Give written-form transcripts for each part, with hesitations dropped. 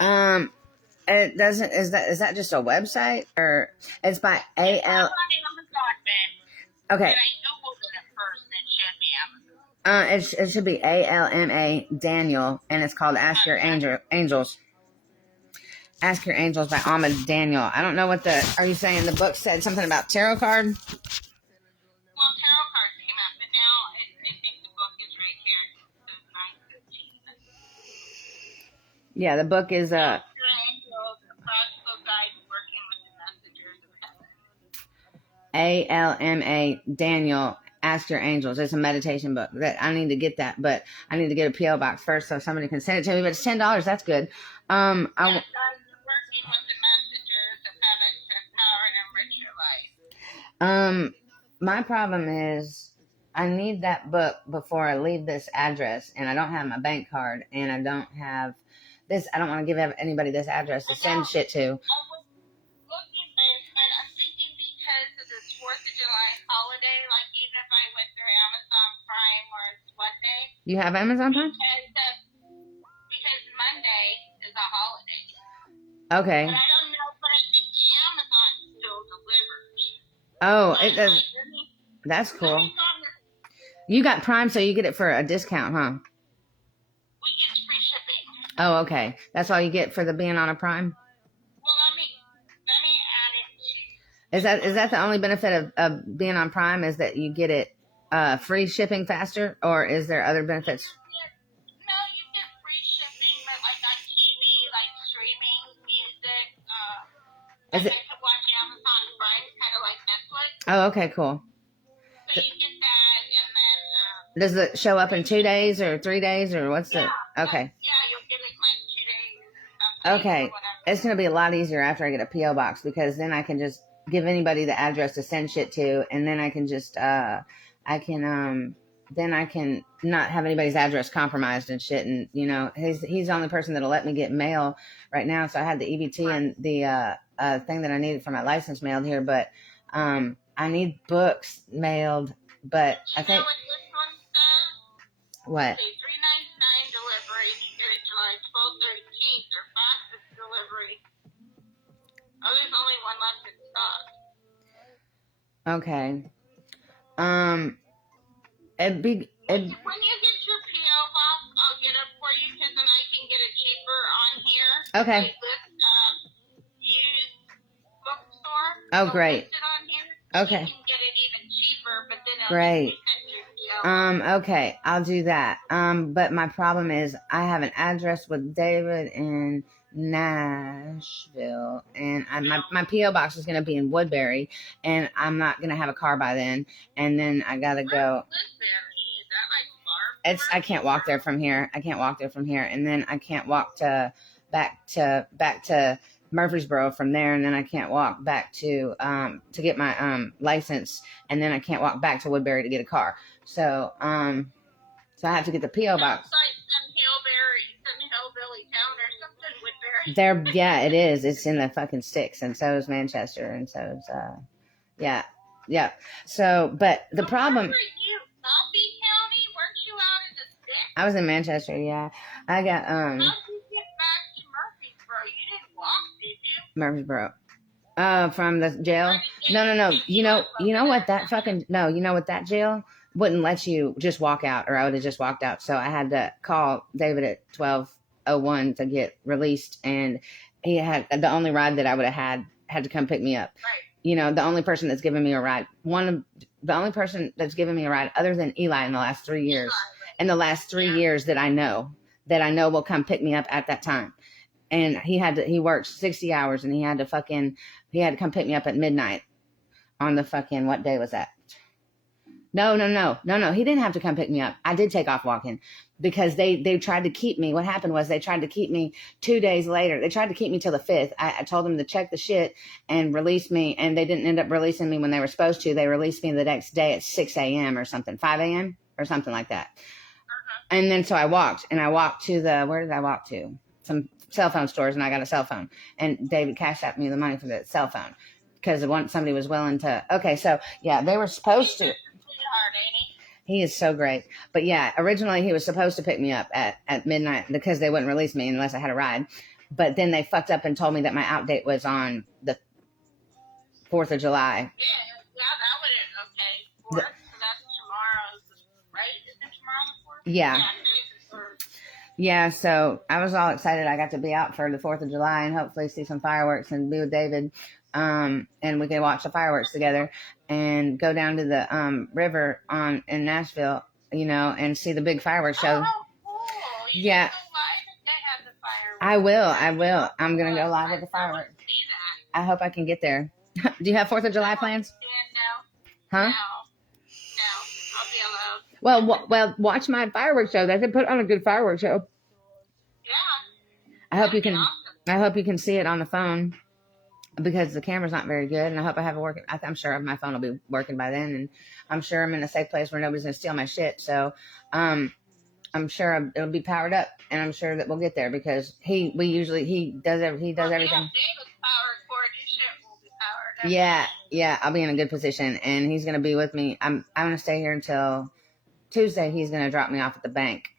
It doesn't. Is that just a website or it's by It's AL? on Amazon, babe. Okay. And I Googled it at first and it showed me Amazon. It should be ALMA Daniel, and it's called Ask Your Angels. Ask Your Angels by Ahmed Daniel. I don't know what the. Are you saying the book said something about tarot card? Well, tarot cards came out, but now I think the book is right here. It says 9:15. Yeah, the book is Ask Your Angels, a practical guide working with the messengers of heaven. ALMA Daniel. Ask Your Angels. It's a meditation book. That I need to get that, but I need to get a PO box first so somebody can send it to me. But it's $10. That's good. Working with the messengers of heaven to empower and enrich your life. My problem is I need that book before I leave this address, and I don't have my bank card, and I don't have this. I don't want to give anybody this address to send shit to. I was looking, babe, but I'm thinking because of this 4th of July holiday, like even if I went through Amazon Prime or it's one day. You have Amazon Prime? Because Monday is a holiday. Okay. But I don't know, but I think Amazon still delivers. Oh, it does. That's cool. You got Prime, so you get it for a discount, huh? It's free shipping. Oh, okay. That's all you get for the being on a Prime? Well, let me add it to... Is that the only benefit of being on Prime is that you get it free shipping faster, or is there other benefits? No, you get free shipping, but like on TV, like streaming music. I could watch Amazon Prime, kind of like Netflix. Oh, okay, cool. So you get that, and then... does it show up in 2 days or 3 days, or what's the... Okay. Yeah, you'll get it in like 2 days or something. Okay. It's going to be a lot easier after I get a P.O. box, because then I can just give anybody the address to send shit to, and then I can just, then I can not have anybody's address compromised and shit. And, you know, he's the only person that'll let me get mail right now. So I had the EBT and the thing that I needed for my license mailed here, but I need books mailed, but I think... You know what this one says? What? $3.99 delivery. You get it July 12th, 13th, or fastest delivery. Oh, there's only one left in stock. Okay. When you get your P.O. box, I'll get it for you, because then I can get it cheaper on here. Okay. Like this used bookstore. Oh, great. On here. Okay. You can get it even cheaper, but then it'll Great. send you Okay, I'll do that. But my problem is I have an address with David in Nashville, and my P.O. box is going to be in Woodbury, and I'm not going to have a car by then, and then I got to go. Is that like far? I can't walk there from here. And then I can't walk back to Murfreesboro from there, and then I can't walk back to get my license, and then I can't walk back to Woodbury to get a car. So I have to get the P.O. box. It's like some hillbilly town or something, Woodbury. There, yeah, it is. It's in the fucking sticks, and so is Manchester, and so is yeah. So, but the problem. Where were you? Coffee County? Weren't you out in the sticks? I was in Manchester. Yeah, I got How did you get back to Murfreesboro? You didn't walk, did you? Murfreesboro. From the jail? No. You know what that jail wouldn't let you just walk out, or I would have just walked out. So I had to call David at 12:01 to get released, and he had the only ride that I would have had to come pick me up. Right. You know, the only person that's given me a ride, the only person that's given me a ride other than Eli in the last 3 years, years that I know will come pick me up at that time. And he worked 60 hours, and he had to come pick me up at midnight on the fucking, what day was that? No. He didn't have to come pick me up. I did take off walking because they tried to keep me. What happened was they tried to keep me 2 days later. They tried to keep me till the 5th. I told them to check the shit and release me. And they didn't end up releasing me when they were supposed to. They released me the next day at 6 a.m. or something, 5 a.m. or something like that. And then so I walked to where did I walk to? Some cell phone stores, and I got a cell phone. And David cashed out me the money for the cell phone because somebody was willing to. Okay, so yeah, they were supposed to. He is so great. But yeah, originally he was supposed to pick me up at midnight because they wouldn't release me unless I had a ride. But then they fucked up and told me that my out date was on the 4th of July. Yeah, that would okay. 4th, so that's tomorrow's, right? Isn't tomorrow the 4th? Yeah. Today's the 3rd. Yeah, so I was all excited. I got to be out for the 4th of July and hopefully see some fireworks and be with David. And we could watch the fireworks together and go down to the river in Nashville, and see the big fireworks show. Oh, cool. You Yeah. can go live if they have the fireworks. I will. I'm going to go live with the fireworks. See that. I hope I can get there. Do you have 4th of July plans? Yeah, no. Huh? No. I'll be alone. Well, watch my fireworks show. They put on a good fireworks show. Yeah. I hope you can. Awesome. I hope you can see it on the phone because the camera's not very good, and I hope I have a working. I'm sure my phone will be working by then, and I'm sure I'm in a safe place where nobody's gonna steal my shit. So, I'm sure it'll be powered up, and I'm sure that we'll get there because he does everything. David's power cord. Your shit will be powered up. Yeah, I'll be in a good position, and he's gonna be with me. I'm gonna stay here until Tuesday. He's gonna drop me off at the bank.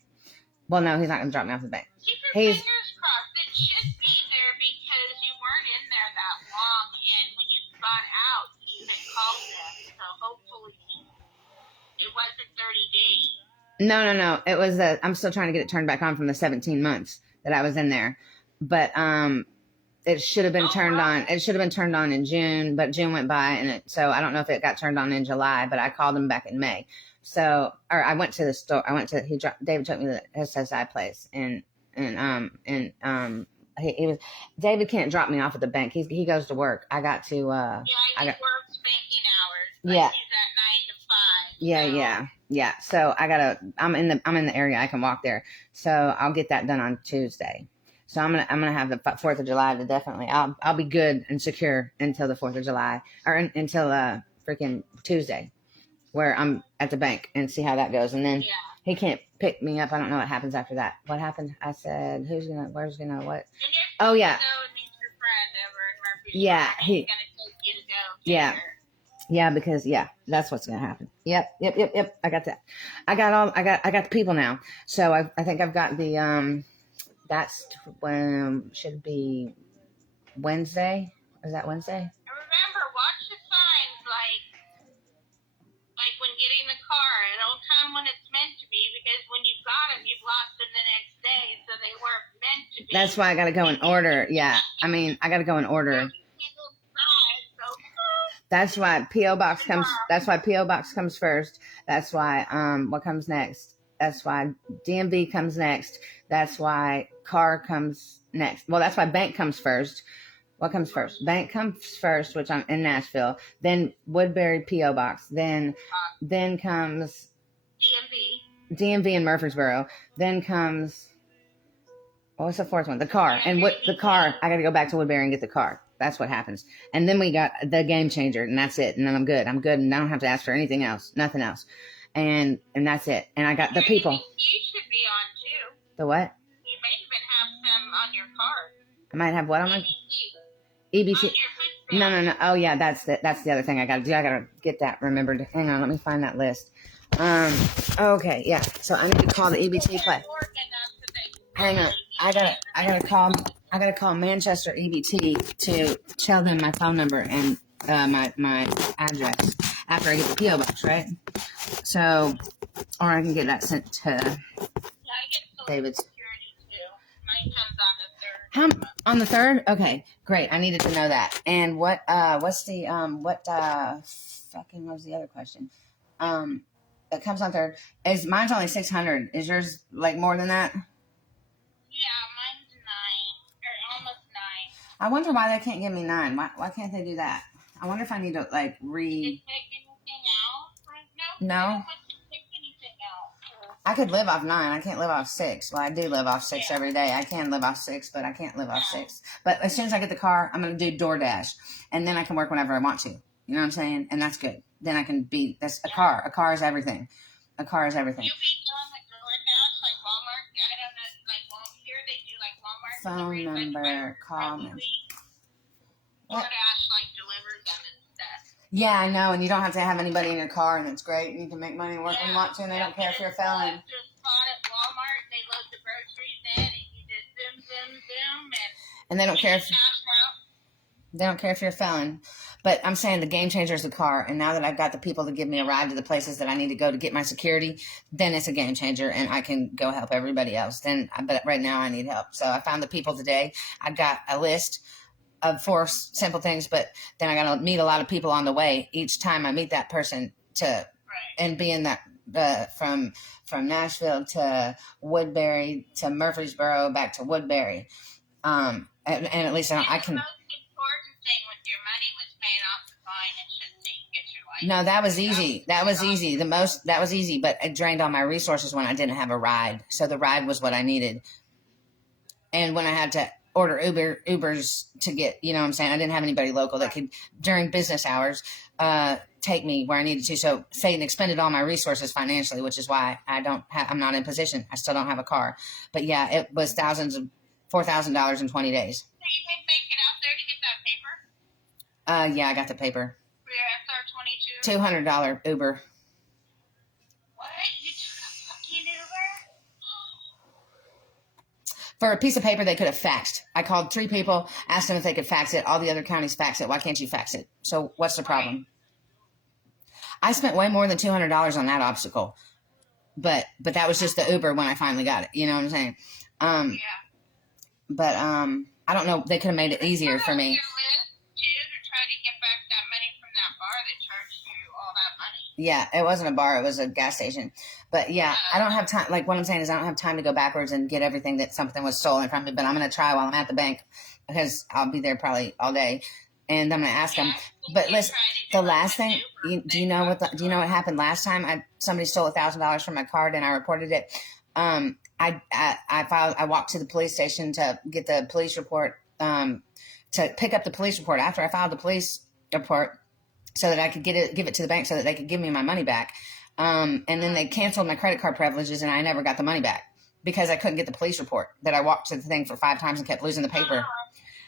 Well, no, he's not gonna drop me off at the bank. Keep your fingers crossed. It should be there because you weren't in there that long, and when you got out, you had called them. So hopefully, it wasn't 30 days. No. It was I'm still trying to get it turned back on from the 17 months that I was in there, but it should have been turned on. It should have been turned on in June, but June went by, and so I don't know if it got turned on in July. But I called him back in May. So, or I went to the store. David took me to the SSI place, and he was, David can't drop me off at the bank. He goes to work. I got to, works banking hours. Yeah. He's at 9 to 5. Yeah. So I'm in the area. I can walk there. So I'll get that done on Tuesday. So I'm gonna have the 4th of July to definitely. I'll be good and secure until the 4th of July or until freaking Tuesday, where I'm at the bank and see how that goes. And then he can't pick me up. I don't know what happens after that. What happened? I said, where's gonna what? Oh yeah. Yeah, he's gonna take you to go. Yeah. Yeah, because that's what's gonna happen. Yep. I got that. I got the people now. So I think I've got the that's when should be Wednesday. Is that Wednesday? Remember, watch the signs like when getting the car. It'll come when it's meant to be because when you've got them, you've lost them the next day, so they weren't meant to be. That's why I got to go in order. Yeah, I got to go in order. That's why PO box comes. That's why PO box comes first. That's why what comes next. That's why DMV comes next. That's why car comes next. Well, that's why bank comes first. What comes first? Bank comes first, which I'm in Nashville. Then Woodbury PO box. Then comes DMV in Murfreesboro. Then comes what's the 4th one? The car. And the car? I got to go back to Woodbury and get the car. That's what happens. And then we got the game changer, and that's it. And then I'm good, and I don't have to ask for anything else, nothing else. And that's it. And I got the people. You should be on too. The what? You may even have some on your card. I might have what on my EBT. No. Oh yeah, that's the other thing I got to do. I got to get that remembered. Hang on, let me find that list. Okay, yeah. So I need to call the EBT place. Hang on, I gotta call Manchester EBT to tell them my phone number and my address after I get the PO box, right? So, or I can get that sent to David's. Mine comes on the 3rd. Okay, great. I needed to know that. And what was the other question? It comes on 3rd. Mine's only 600. Is yours like more than that? Yeah, mine's 9 or almost 9. I wonder why they can't give me 9. Why can't they do that? I wonder if I need to like Did you take anything out? No. I don't want to take anything out. I could live off 9. I can't live off 6. Well, I do live off 6 every day. I can live off 6, but I can't live off 6. But as soon as I get the car, I'm going to do DoorDash, and then I can work whenever I want to. You know what I'm saying? And that's good. Then I can be. That's a car. A car is everything. A car is everything. You'll be doing like DoorDash, like Walmart. I don't know, like here they do like Walmart. Phone number, call me. DoorDash like delivers them and stuff. Yeah, I know, and you don't have to have anybody in your car, and it's great, and you can make money and work when you want to, and they don't care if you're a felon. Just bought at Walmart, they load the groceries in, and you just zoom, and And they don't care if Cash out. they don't care if you're a felon. But I'm saying the game changer is the car. And now that I've got the people to give me a ride to the places that I need to go to get my security, then it's a game changer and I can go help everybody else. But right now I need help. So I found the people today. I got a list of 4 simple things, but then I got to meet a lot of people on the way. Each time I meet that person and be in that, from Nashville to Woodbury to Murfreesboro back to Woodbury. And at least I can. The most important thing with your money was paying off the fine and shit so you can get your license. No, that was easy. That was easy. That was easy, but it drained all my resources when I didn't have a ride. So the ride was what I needed. And when I had to order Ubers to get, you know what I'm saying? I didn't have anybody local that could, during business hours, take me where I needed to. So Satan expended all my resources financially, which is why I'm not in position. I still don't have a car. But yeah, it was $4,000 in 20 days. So you did make it out there to get that paper? Yeah, I got the paper. For your SR-22? $200 Uber. What? You took a fucking Uber? For a piece of paper they could have faxed. I called 3 people, asked them if they could fax it. All the other counties fax it. Why can't you fax it? So what's the problem? I spent way more than $200 on that obstacle. But that was just the Uber when I finally got it. You know what I'm saying? Yeah. But I don't know. They could have made it easier for me. Your list, too, to try to get back that money from that bar that charged you all that money. Yeah, it wasn't a bar. It was a gas station. But yeah, I don't have time. Like what I'm saying is I don't have time to go backwards and get everything that something was stolen from me. But I'm going to try while I'm at the bank because I'll be there probably all day. And I'm going to ask them. But listen, the last thing, do you know what happened last time? Somebody stole $1,000 from my card and I reported it. I walked to the police station to get the police report, to pick up the police report after I filed the police report so that I could give it to the bank so that they could give me my money back. And then they canceled my credit card privileges and I never got the money back because I couldn't get the police report that I walked to the thing for 5 times and kept losing the paper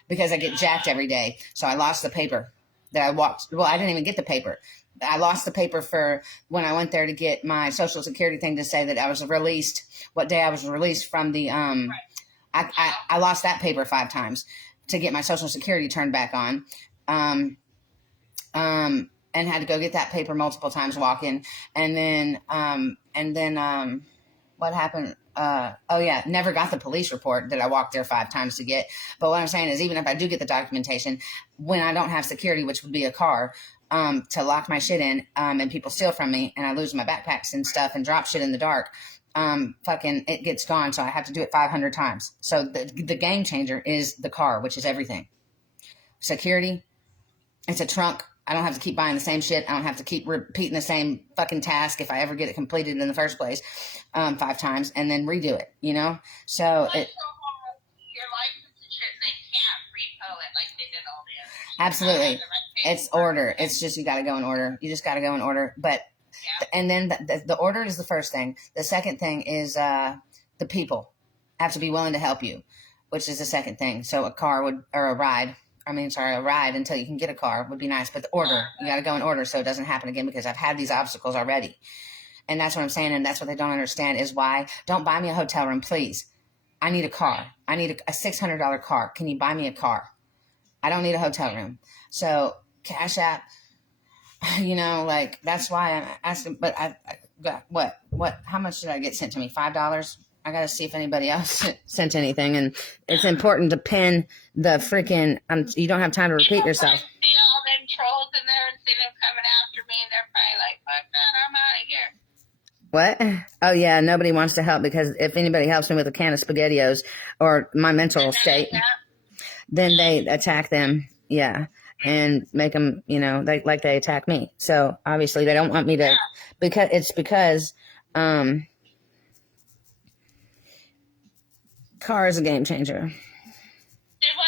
because I get jacked every day. So I lost the paper that I walked. Well, I didn't even get the paper. I lost the paper for when I went there to get my social security thing to say that I was released, what day I was released from the, I lost that paper 5 times to get my social security turned back on. And had to go get that paper multiple times walking. And then what happened? Never got the police report that I walked there 5 times to get. But what I'm saying is even if I do get the documentation, when I don't have security, which would be a car, to lock my shit in, and people steal from me and I lose my backpacks and stuff and drop shit in the dark, it gets gone. So I have to do it 500 times. So the game changer is the car, which is everything. Security, it's a trunk. I don't have to keep buying the same shit. I don't have to keep repeating the same fucking task if I ever get it completed in the first place 5 times and then redo it, you know? So your license and shit and they can't repo it like they did all the others. Absolutely. It's order. It's just you got to go in order. You just got to go in order. But and then the order is the first thing. The second thing is the people have to be willing to help you, which is the second thing. So a ride until you can get a car would be nice. But the order, you got to go in order so it doesn't happen again because I've had these obstacles already. And that's what I'm saying. And that's what they don't understand is why don't buy me a hotel room, please. I need a car. I need a $600 car. Can you buy me a car? I don't need a hotel room. So Cash App, that's why I'm asking, but I got how much did I get sent to me? $5? I got to see if anybody else sent anything. And it's important to pin the freaking, you don't have time to repeat yourself. See all them trolls in there and see them coming after me and they're probably like, fuck that, I'm out of here. What? Oh yeah, nobody wants to help because if anybody helps me with a can of SpaghettiOs or my mental state, then they attack them. Yeah. And make them, like they attack me. So obviously they don't want me to, because car is a game changer. They went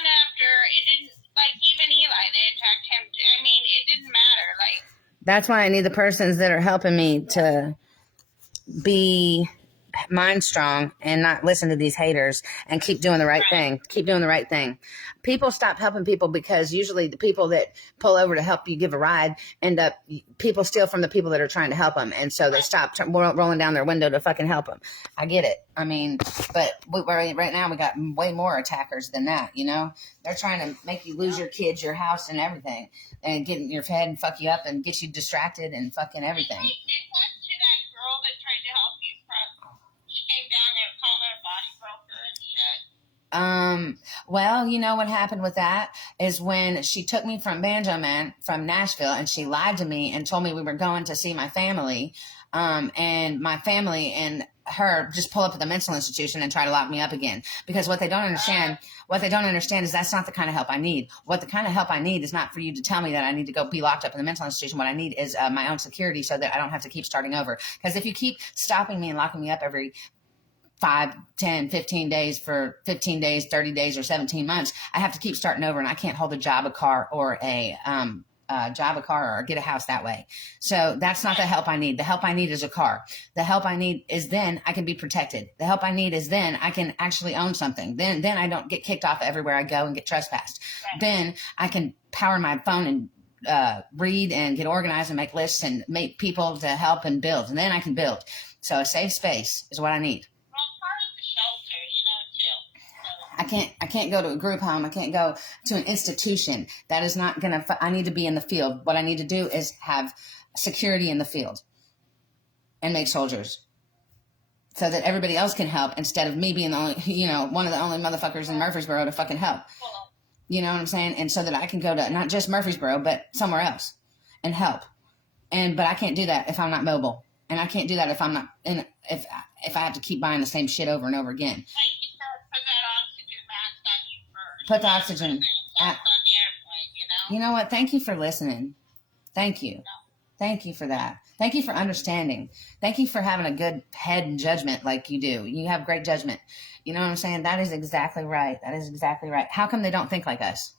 after, it didn't, like even Eli, they attacked him. I mean, it didn't matter. Like that's why I need the persons that are helping me to be mind strong and not listen to these haters and keep doing the right thing. Keep doing the right thing. People stop helping people because usually the people that pull over to help you give a ride end up, people steal from the people that are trying to help them. And so they stop rolling down their window to fucking help them. I get it. I mean, but right now we got way more attackers than that, you know? They're trying to make you lose your kids, your house, and everything, and get in your head and fuck you up and get you distracted and fucking everything. Wait, did what to that girl that tried to help you from, she came down there and called her a body broker and shit? Well, you know what happened with that is when she took me from Banjo Man from Nashville and she lied to me and told me we were going to see my family. And my family and her just pull up at the mental institution and try to lock me up again, because what they don't understand is that's not the kind of help I need. What the kind of help I need is not for you to tell me that I need to go be locked up in the mental institution. What I need is my own security so that I don't have to keep starting over. Because if you keep stopping me and locking me up every 5, 10, 15 days for 15 days, 30 days, or 17 months, I have to keep starting over, and I can't hold a job, a car, or or get a house that way. So that's not the help I need. The help I need is a car. The help I need is then I can be protected. The help I need is then I can actually own something. Then I don't get kicked off everywhere I go and get trespassed. Right. Then I can power my phone and read and get organized and make lists and make people to help and build. And then I can build. So a safe space is what I need. I can't go to a group home. I can't go to an institution. That is not going to, I need to be in the field. What I need to do is have security in the field and make soldiers so that everybody else can help instead of me being the only, one of the only motherfuckers in Murfreesboro to fucking help. You know what I'm saying? And so that I can go to not just Murfreesboro, but somewhere else and help. But I can't do that if I'm not mobile. And I can't do that if I'm not, if I have to keep buying the same shit over and over again. Put the oxygen. You know what? Thank you for listening. Thank you. Thank you for that. Thank you for understanding. Thank you for having a good head and judgment like you do. You have great judgment. You know what I'm saying? That is exactly right. That is exactly right. How come they don't think like us?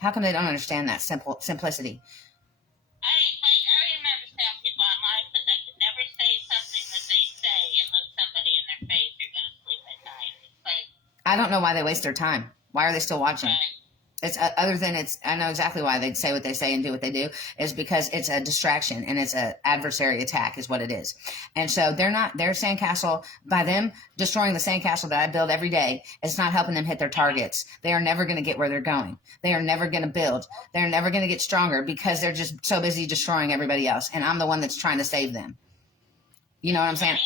How come they don't understand that simplicity? I didn't understand people online because I could never say something that they say and look somebody in their face. You're going to sleep at night. It's like, I don't know why they waste their time. Why are they still watching? Right. It's other than I know exactly why they say what they say and do what they do, is because it's a distraction and it's an adversary attack is what it is. And so their sandcastle, by them destroying the sandcastle that I build every day, it's not helping them hit their targets. They are never going to get where they're going. They are never going to build. They're never going to get stronger because they're just so busy destroying everybody else. And I'm the one that's trying to save them. You know what I'm saying?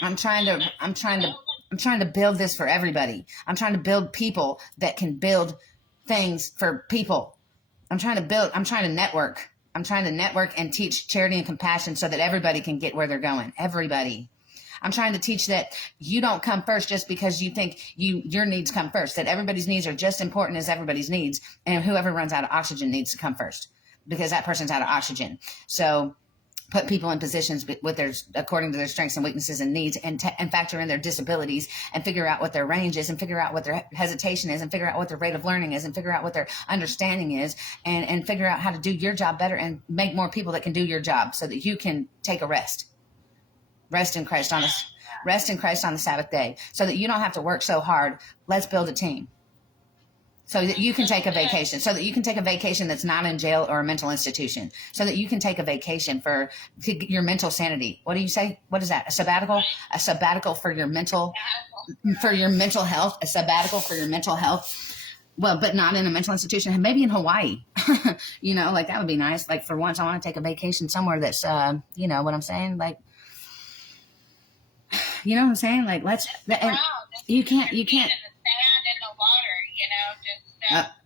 I'm trying to build this for everybody. I'm trying to build people that can build things for people. I'm trying to network. I'm trying to network and teach charity and compassion so that everybody can get where they're going. Everybody. I'm trying to teach that you don't come first just because you think your needs come first, that everybody's needs are just important as everybody's needs. And whoever runs out of oxygen needs to come first because that person's out of oxygen. So put people in positions with according to their strengths and weaknesses and needs, and factor in their disabilities and figure out what their range is and figure out what their hesitation is and figure out what their rate of learning is and figure out what their understanding is and figure out how to do your job better and make more people that can do your job so that you can take a rest in Christ on the Sabbath day so that you don't have to work so hard. Let's build a team. So that you can take a vacation, that's not in jail or a mental institution, so that you can take a vacation for your mental sanity. What do you say? What is that? A sabbatical? A sabbatical for your mental health, a sabbatical for your mental health. Well, but not in a mental institution, maybe in Hawaii, like that would be nice. Like for once I want to take a vacation somewhere that's, you know what I'm saying? Like, you know what I'm saying? Like, you can't.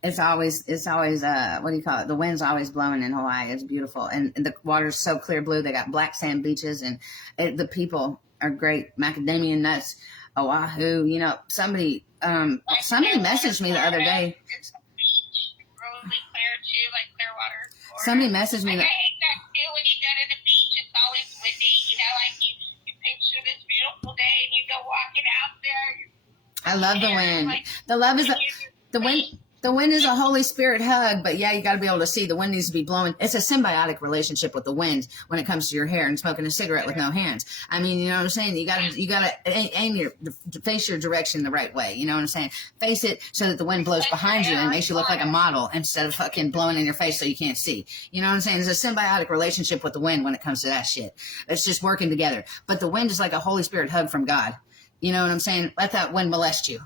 It's always what do you call it? The wind's always blowing in Hawaii. It's beautiful. And the water's so clear blue. They got black sand beaches and the people are great. Macadamia nuts, Oahu, somebody messaged me the other day. It's a beach, really clear too, like clear water. Somebody messaged me. I hate that too when you go to the beach. It's always windy, like you picture this beautiful day and you go walking out there. I love the wind. The wind. The wind is a Holy Spirit hug, but yeah, you got to be able to see. The wind needs to be blowing. It's a symbiotic relationship with the wind when it comes to your hair and smoking a cigarette with no hands. I mean, you know what I'm saying? You got to aim face your direction the right way. You know what I'm saying? Face it so that the wind blows behind you and makes you look like a model instead of fucking blowing in your face so you can't see. You know what I'm saying? There's a symbiotic relationship with the wind when it comes to that shit. It's just working together. But the wind is like a Holy Spirit hug from God. You know what I'm saying? Let that wind molest you.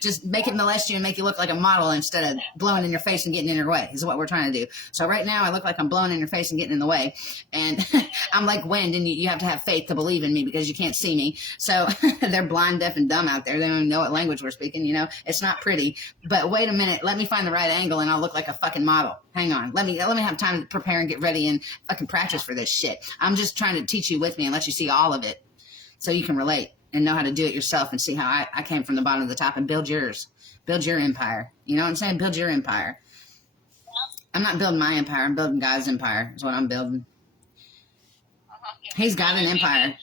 Just make it molest you and make you look like a model instead of blowing in your face and getting in your way is what we're trying to do. So right now I look like I'm blowing in your face and getting in the way. And I'm like wind, and you have to have faith to believe in me because you can't see me. So they're blind, deaf, and dumb out there. They don't even know what language we're speaking. You know, it's not pretty. But wait a minute. Let me find the right angle and I'll look like a fucking model. Hang on. Let me have time to prepare and get ready and fucking practice for this shit. I'm just trying to teach you with me and let you see all of it so you can relate and know how to do it yourself and see how I came from the bottom to the top and build yours. Build your empire. You know what I'm saying? Build your empire. I'm not building my empire. I'm building God's empire is what I'm building. He's got an empire.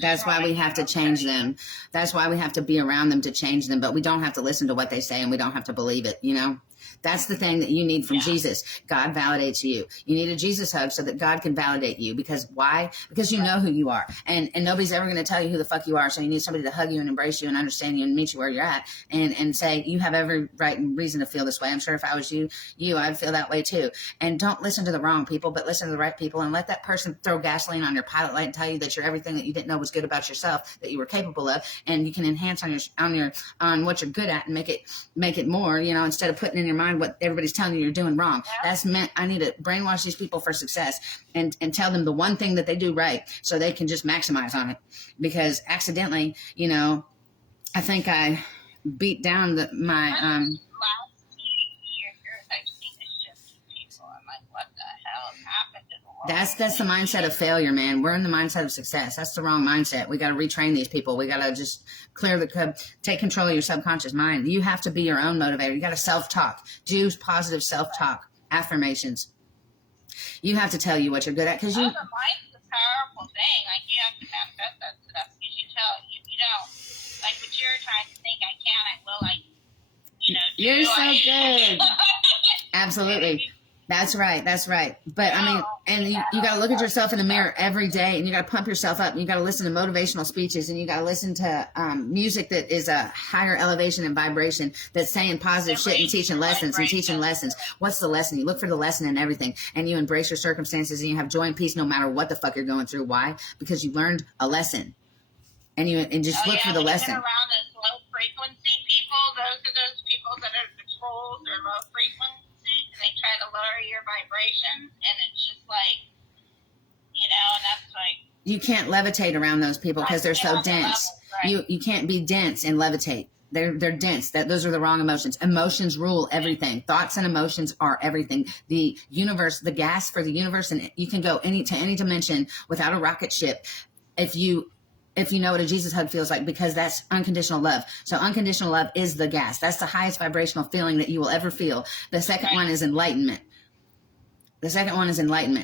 That's why we have to change them. That's why we have to be around them to change them. But we don't have to listen to what they say and we don't have to believe it, you know? That's the thing that you need from Jesus. God validates you. You need a Jesus hug so that God can validate you. Because why? Because you know who you are. And nobody's ever going to tell you who the fuck you are. So you need somebody to hug you and embrace you and understand you and meet you where you're at. And say, you have every right and reason to feel this way. I'm sure if I was you, I'd feel that way too. And don't listen to the wrong people, but listen to the right people. And let that person throw gasoline on your pilot light and tell you that you're everything that you didn't know was good about yourself, that you were capable of. And you can enhance on what you're good at and make it more, you know, instead of putting in your mind what everybody's telling you you're doing wrong. That's meant I need to brainwash these people for success and tell them the one thing that they do right so they can just maximize on it. Because accidentally, you know, I think I beat down my last few years I've seen a shift in people. I'm like, what the hell happened in the world? That's the mindset of failure, man. We're in the mindset of success. That's the wrong mindset. We got to retrain these people. We got to just take control of your subconscious mind. You have to be your own motivator. You got to self-talk. Do positive self-talk, affirmations. You have to tell you what you're good at because you. The mind's a powerful thing. Like you have to manifest that stuff because you don't like what you're trying to think. I can, I will, You're so good. Absolutely. That's right. But I mean, and you got to look at yourself in the mirror every day and you got to pump yourself up and you got to listen to motivational speeches and you got to listen to music that is a higher elevation and vibration that's saying positive shit and teaching lessons. What's the lesson? You look for the lesson in everything and you embrace your circumstances and you have joy and peace no matter what the fuck you're going through. Why? Because you learned a lesson and just look for the lesson. Around those low frequency people, those are those people that are the trolls or low frequency. They try to lower your vibrations, and it's just like, and that's like... You can't levitate around those people because they're so dense. Right. You can't be dense and levitate. They're dense. Those are the wrong emotions. Emotions rule everything. Thoughts and emotions are everything. The universe, the gas for the universe, and you can go to any dimension without a rocket ship if you know what a Jesus hug feels like, because that's unconditional love. So unconditional love is the gas. That's the highest vibrational feeling that you will ever feel. The second one is enlightenment.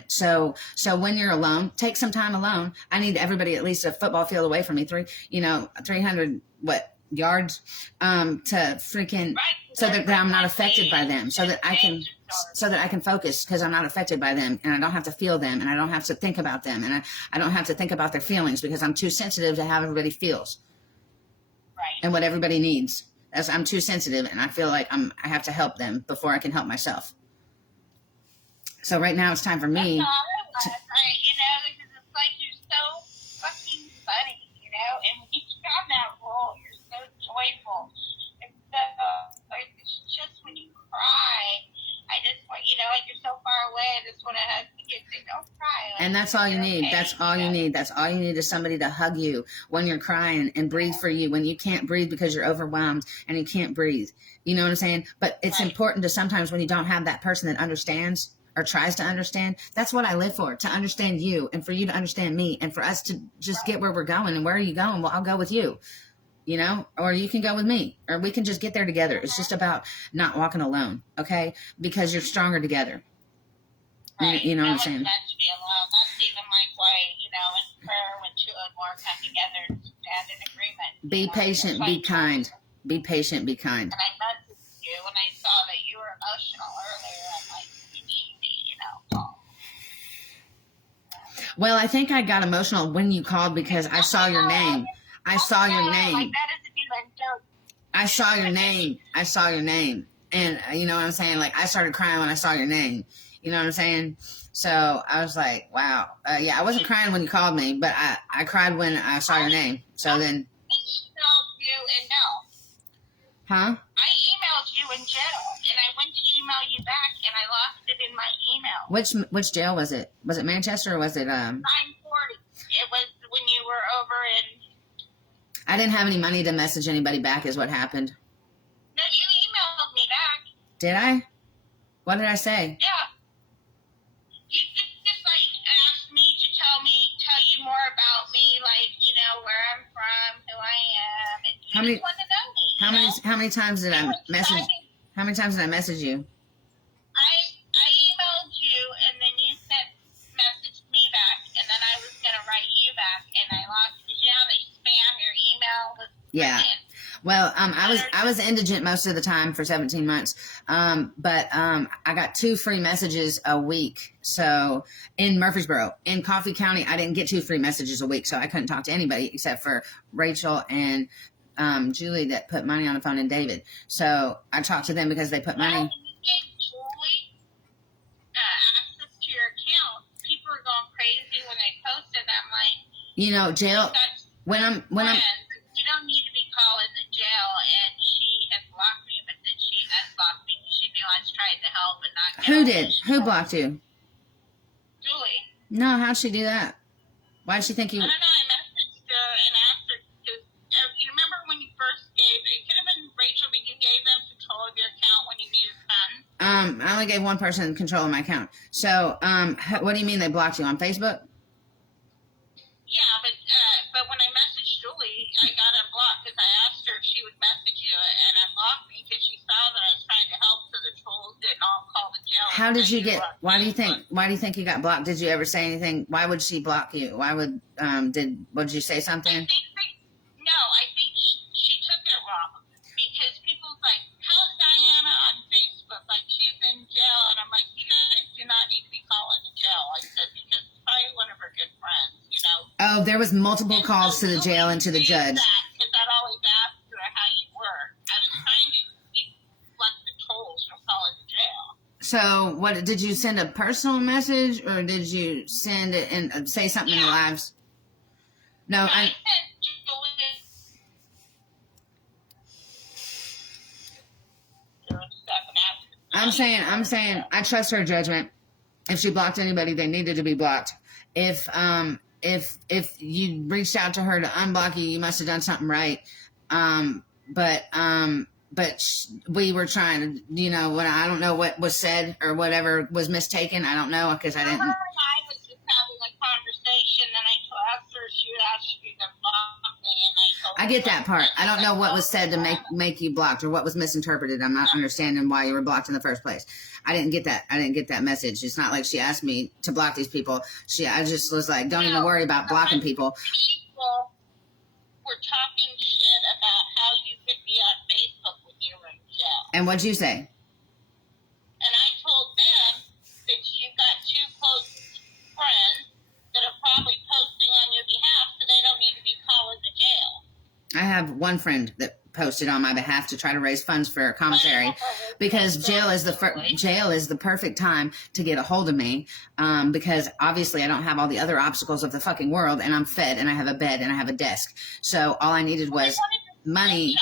So when you're alone, take some time alone. I need everybody at least a football field away from me, 300 yards, to freaking, so that I'm not affected by them, so that I can focus because I'm not affected by them and I don't have to feel them and I don't have to think about them and I don't have to think about their feelings because I'm too sensitive to how everybody feels and what everybody needs. I'm too sensitive and I feel like I have to help them before I can help myself. So right now it's time for me. Because it's like you're so fucking funny, and when you have that role, you're so joyful. And so it's just when you cry, I just want, you're so far away, I just want to hug you and say, don't cry. And that's all you need. Okay. That's all you need. That's all you need is somebody to hug you when you're crying and breathe for you when you can't breathe because you're overwhelmed and you can't breathe. You know what I'm saying? But it's important to sometimes when you don't have that person that understands or tries to understand. That's what I live for, to understand you and for you to understand me and for us to just get where we're going. And where are you going? Well, I'll go with you, or you can go with me, or we can just get there together. It's just about not walking alone, okay? Because you're stronger together. Right. You know what I'm saying? Meant to be alone. That's even like why, in prayer, when two or more come together, and in agreement. Be patient, be kind. Be patient, be kind. And I messaged you when I saw that you were emotional earlier. I'm like, you need me, you know. Well, I think I got emotional when you called because I saw your name. I saw your name. Like that is a demon joke. I saw your name. I saw your name. And you know what I'm saying? Like, I started crying when I saw your name. You know what I'm saying? So I was like, wow. Yeah, I wasn't crying when you called me, but I cried when I saw your name. So then. I emailed you and no. Huh? I emailed you in jail, and I went to email you back, and I lost it in my email. Which jail was it? Was it Manchester or was it 940. It was when you were over in. I didn't have any money to message anybody back is what happened. No, you emailed me back. Did I? What did I say? Yeah. You just like asked me to tell you more about me, like, you know, where I'm from, who I am, and you just want to know me. How many times did I message? How many times did I message you? I emailed you, and then you messaged me back, and then I was gonna write you back, and I lost because you know they spam your email with. Yeah. Well, I was indigent most of the time for 17 months. But I got 2 free messages a week. So in Murfreesboro, in Coffee County, I didn't get 2 free messages a week. So I couldn't talk to anybody except for Rachel and Julie that put money on the phone and David. So I talked to them because they put money. Well, when you gave Julie access to your account, people are going crazy when they posted. I'm like, you know, jail. When I'm you don't need to be calling the jail, and she has blocked me, but then she unblocked me because she knew I was trying to help and not. Who did? Who blocked you? Julie. No, how'd she do that? Why did she think you? I don't know. I messaged her and asked her because you remember when you first gave it could have been Rachel, but you gave them control of your account when you needed funds. I only gave one person control of my account. So, what do you mean they blocked you on Facebook? Yeah, but when I messaged Julie, I got her blocked because I asked her if she would message you, and I blocked me because she saw that I was trying to help, so the trolls didn't all call the jail. How did you get? Why do you think you got blocked? Did you ever say anything? Why would she block you? Why would would you say something? I think she took it wrong because people's like, how's Dianna on Facebook? Like she's in jail, and I'm like, you guys do not need to be calling the jail. I said because it's probably one of her good friends. Oh, there was multiple calls to the jail and to the judge. Because I'd always asked her how you were. I was trying to deflect the trolls from calling the jail. So, what did you send a personal message, or did you send it and say something in the lives? No, I sent Julie. I'm saying, I trust her judgment. If she blocked anybody, they needed to be blocked. If you reached out to her to unblock you, you must have done something right. But we were trying to, you know, when I don't know what was said or whatever was mistaken. I don't know because I didn't. Her and I was just having a conversation, and I asked her if she would ask you to block me, and I told her. I get that part. I don't know what was said to make you blocked or what was misinterpreted. I'm not understanding why you were blocked in the first place. I didn't get that. I didn't get that message. It's not like she asked me to block these people. I just was like, don't even worry about blocking people. People were talking shit about how you could be on Facebook when you were in jail. And what'd you say? And I told them that you got 2 close friends that are probably posting on your behalf, so they don't need to be calling the jail. I have one friend that posted on my behalf to try to raise funds for a commissary because jail is the perfect time to get a hold of me, because obviously I don't have all the other obstacles of the fucking world, and I'm fed and I have a bed and I have a desk. So all I needed was money.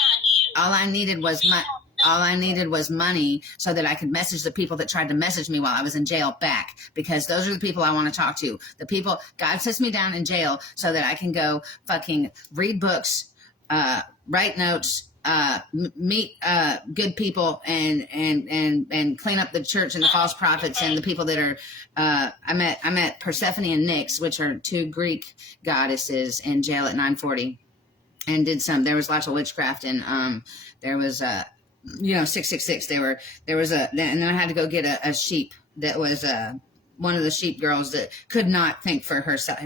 All I needed was money so that I could message the people that tried to message me while I was in jail back, because those are the people I want to talk to. The people, God sits me down in jail so that I can go fucking read books, write notes, meet good people, and clean up the church and the false prophets and the people that are. I met Persephone and Nyx, which are 2 Greek goddesses, in jail at 940, and did some. There was lots of witchcraft, and there was 666. There was and then I had to go get a sheep that was one of the sheep girls that could not think for herself.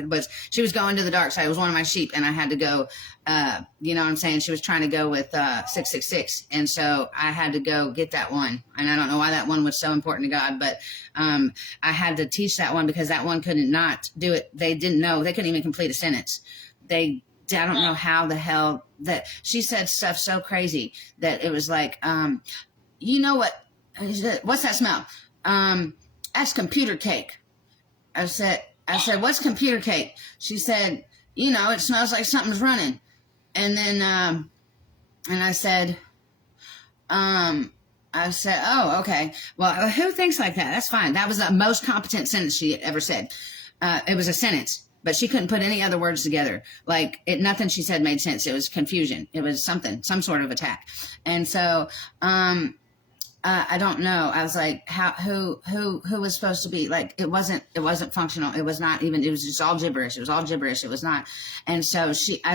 She was going to the dark side. It was one of my sheep, and I had to go. You know what I'm saying? She was trying to go with 666, and so I had to go get that one. And I don't know why that one was so important to God, but I had to teach that one because that one couldn't not do it. They didn't know. They couldn't even complete a sentence. I don't know how the hell that she said stuff so crazy that it was like, you know what's that smell? That's computer cake. I said, what's computer cake? She said, you know, it smells like something's running. And then, and I said, oh, okay. Well, who thinks like that? That's fine. That was the most competent sentence she ever said. It was a sentence, but she couldn't put any other words together. Like nothing she said made sense. It was confusion. It was some sort of attack. And so, I don't know. I was like, who was supposed to be like, it wasn't functional. It was not even, it was just all gibberish. It was all gibberish. It was not. And so I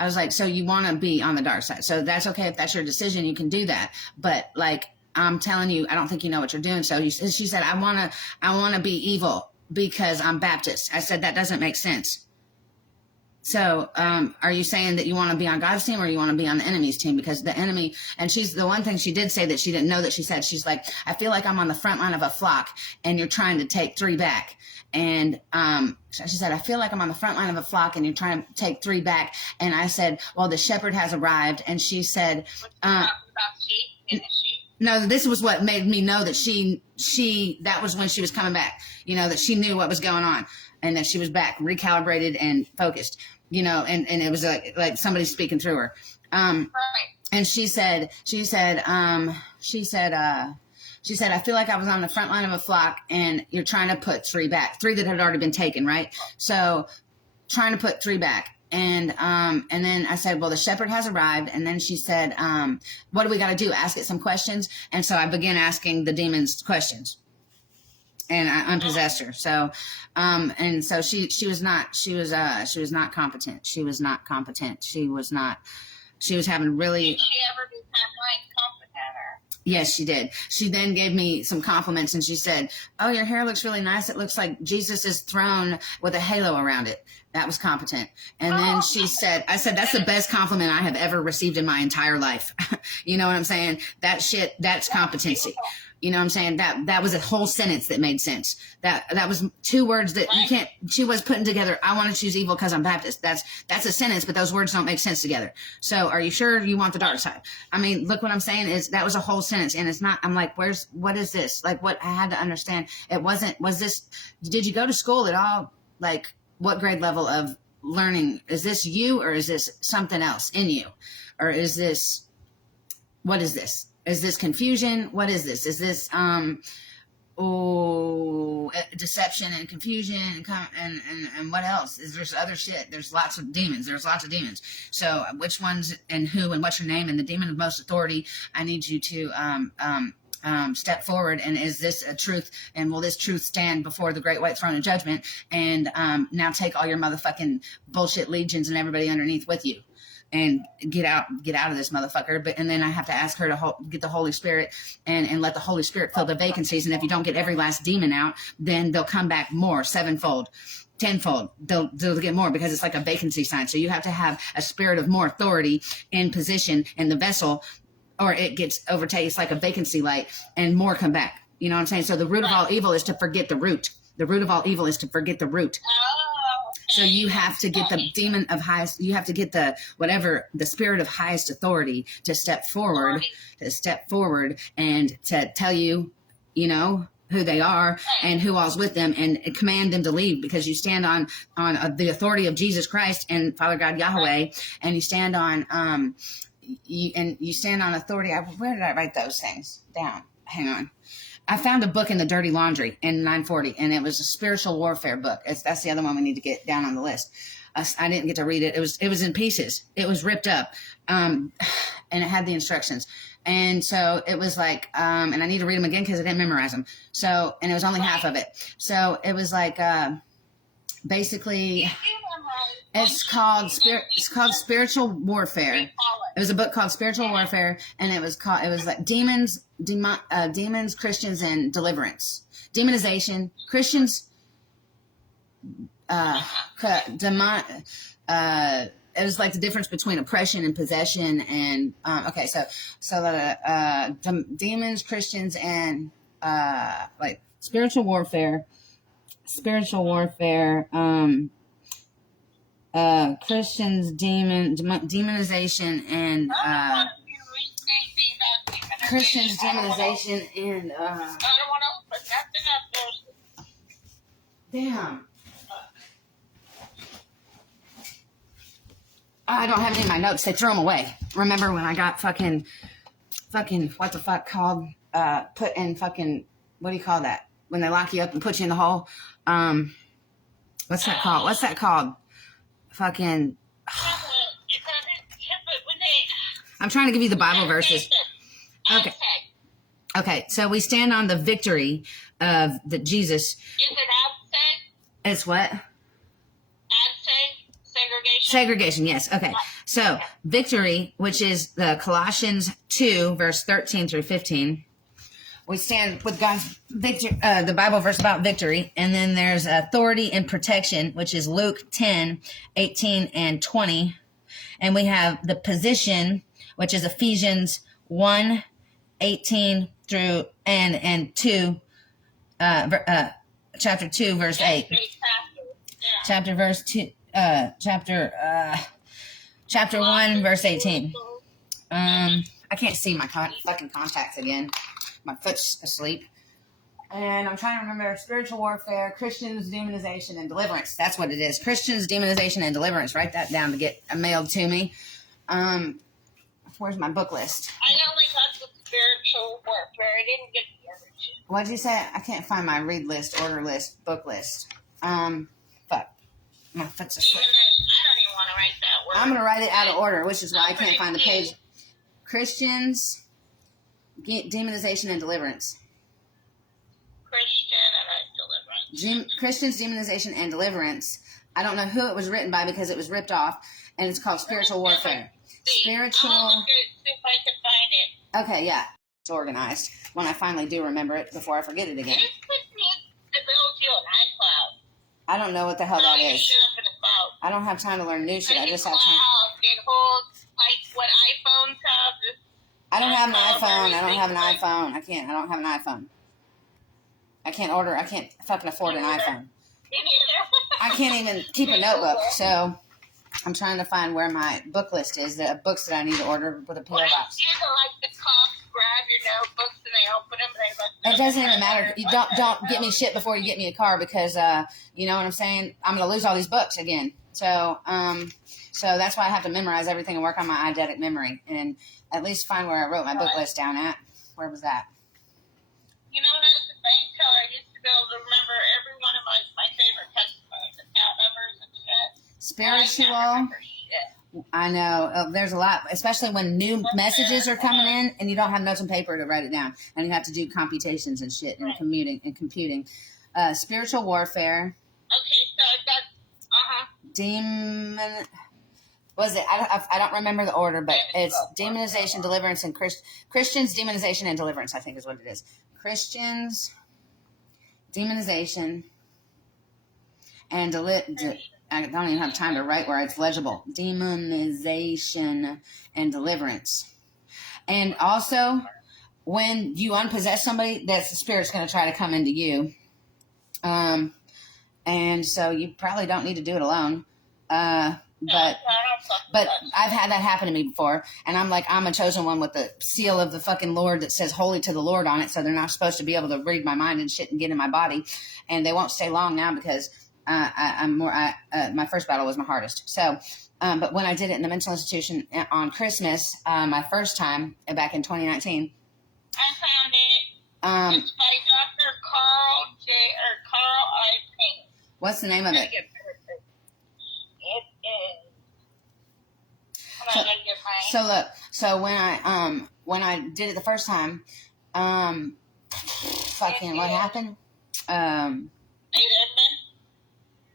was like, so you want to be on the dark side. So that's okay. If that's your decision, you can do that. But like, I'm telling you, I don't think you know what you're doing. So she said, I want to be evil because I'm Baptist. I said, that doesn't make sense. So, are you saying that you want to be on God's team or you want to be on the enemy's team? Because the enemy, and she's the one thing she did say that she didn't know that she said, she's like, I feel like I'm on the front line of a flock and you're trying to take 3 back. And, she said, I feel like I'm on the front line of a flock and you're trying to take 3 back. And I said, well, the shepherd has arrived. And she said, about sheep and the sheep. No, this was what made me know that that was when she was coming back, you know, that she knew what was going on and that she was back recalibrated and focused, you know, and it was like somebody speaking through her. Right. And she said, I feel like I was on the front line of a flock and you're trying to put 3 back, 3 that had already been taken. Right. So trying to put 3 back. And then I said, well, the shepherd has arrived. And then she said, what do we got to do? Ask it some questions. And so I began asking the demons questions and I unpossessed her. So, and so she was not competent. She was having really. Did she ever become like competent or? Yes, she did. She then gave me some compliments and she said, oh, your hair looks really nice. It looks like Jesus' throne with a halo around it. That was competent. And then she said, I said, that's the best compliment I have ever received in my entire life. You know what I'm saying? That's competency. You know what I'm saying? That was a whole sentence that made sense. That was 2 words that you can't, she was putting together. I want to choose evil because I'm Baptist. That's a sentence, but those words don't make sense together. So are you sure you want the dark side? I mean, look what I'm saying is that was a whole sentence and it's not, I'm like, what is this? Like what I had to understand. Did you go to school at all? Like what grade level of learning? Is this you or is this something else in you? Or is this, what is this? Is this confusion? What is this? Is this deception and confusion and what else? Is there other shit? There's lots of demons. So which ones and who and what's your name and the demon of most authority? I need you to step forward. And is this a truth? And will this truth stand before the great white throne of judgment? And now take all your motherfucking bullshit legions and everybody underneath with you. And get out of this motherfucker. And then I have to ask her to get the Holy Spirit and let the Holy Spirit fill the vacancies. And if you don't get every last demon out, then they'll come back more, 7-fold, 10-fold. They'll get more because it's like a vacancy sign. So you have to have a spirit of more authority in position in the vessel, or it gets overtaken. It's like a vacancy light, and more come back. You know what I'm saying? So the root of all evil is to forget the root. The root of all evil is to forget the root. So you have to get the demon of highest, you have to get the spirit of highest authority to step forward and to tell you, you know, who they are and who all's with them and command them to leave, because you stand on the authority of Jesus Christ and Father God Yahweh, and you stand on, you stand on authority. Where did I write those things down? Hang on. I found a book in the Dirty Laundry in 940, and it was a spiritual warfare book. That's the other one we need to get down on the list. I didn't get to read it. It was in pieces. It was ripped up, and it had the instructions. And so it was like, and I need to read them again because I didn't memorize them. So, and it was only half of it. So it was like, basically, it's called spiritual warfare. It was a book called Spiritual Warfare, and it was like demons, Christians, and deliverance. Demonization, Christians, it was like the difference between oppression and possession, and demons, Christians, and like spiritual warfare, Christians, demonization, and Christians, demonization, and I don't want to put nothing up there. damn. I don't have any of my notes. They threw them away. Remember when I got fucking what the fuck called put in fucking, what do you call that? When they lock you up and put you in the hole? What's that called? Fucking. I'm trying to give you the Bible verses. Okay. So we stand on the victory of the Jesus. Is it outside? It's what? Segregation, yes. Okay. So victory, which is the Colossians 2, verse 13 through 15. We stand with God's victory, the Bible verse about victory. And then there's authority and protection, which is Luke 10, 18 and 20. And we have the position, which is Ephesians 1, 18 through and 2, chapter 2, verse 8. Chapter 1, verse 18. I can't see my fucking contacts again. My foot's asleep. And I'm trying to remember spiritual warfare, Christians, demonization, and deliverance. That's what it is. Christians, demonization, and deliverance. Write that down to get mailed to me. Where's my book list? I only got the spiritual warfare. I didn't get the other two. What did you say? I can't find my read list, order list, book list. Fuck. My foot's asleep. I don't even want to write that word. I'm going to write it out of order, which is why I can't find the page. Christians, demonization, and deliverance. Christians, demonization, and deliverance. I don't know who it was written by because it was ripped off, and it's called Spiritual Warfare. Spiritual. I'll look see if I can find it. Okay, yeah. It's organized. When I finally do remember it before I forget it again. Just put me to build you an iCloud. I don't know what the hell that is. Shit up in the cloud. I don't have time to learn new shit. I just have time. It holds like what iPhones have. I don't have an iPhone. I don't have an iPhone. I don't have an iPhone. I can't fucking afford an iPhone. I can't even keep a notebook. So I'm trying to find where my book list is, the books that I need to order with a PO box. Like the cops grab your notebooks and they open them. It doesn't even matter. You don't get me shit before you get me a car because you know what I'm saying. I'm gonna lose all these books again. So that's why I have to memorize everything and work on my eidetic memory and at least find where I wrote my book list down at. Where was that? You know, when I was a bank teller, I used to be able to remember every one of my favorite testimonies, account numbers and shit. Spiritual. I know. There's a lot, especially when new messages are coming in and you don't have notes and paper to write it down. And you have to do computations and shit and computing. Spiritual warfare. Okay, so I've got, demon. Was it? I don't remember the order, but it's demonization, deliverance, and Christians, demonization, and deliverance, I think is what it is. Christians, demonization, and I don't even have time to write where it's legible. Demonization and deliverance. And also, when you unpossess somebody, the spirit's going to try to come into you. And so you probably don't need to do it alone. But I've had that happen to me before, and I'm a chosen one with the seal of the fucking Lord that says "Holy to the Lord" on it, so they're not supposed to be able to read my mind and shit and get in my body, and they won't stay long now because my first battle was my hardest. So, but when I did it in the mental institution on Christmas, my first time back in 2019, I found it. It's by Dr. Carl I. Payne. What's the name of it? So when I did it the first time, fucking what happened?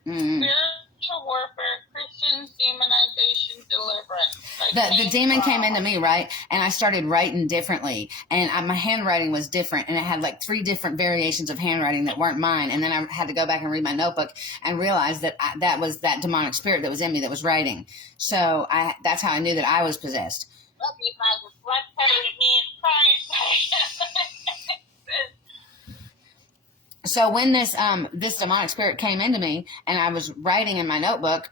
Spiritual warfare, Christians, demonization, deliverance. The demon came into me, right? And I started writing differently. And my handwriting was different. And it had like 3 different variations of handwriting that weren't mine. And then I had to go back and read my notebook and realize that that was that demonic spirit that was in me that was writing. So that's how I knew that I was possessed. So when this demonic spirit came into me and I was writing in my notebook,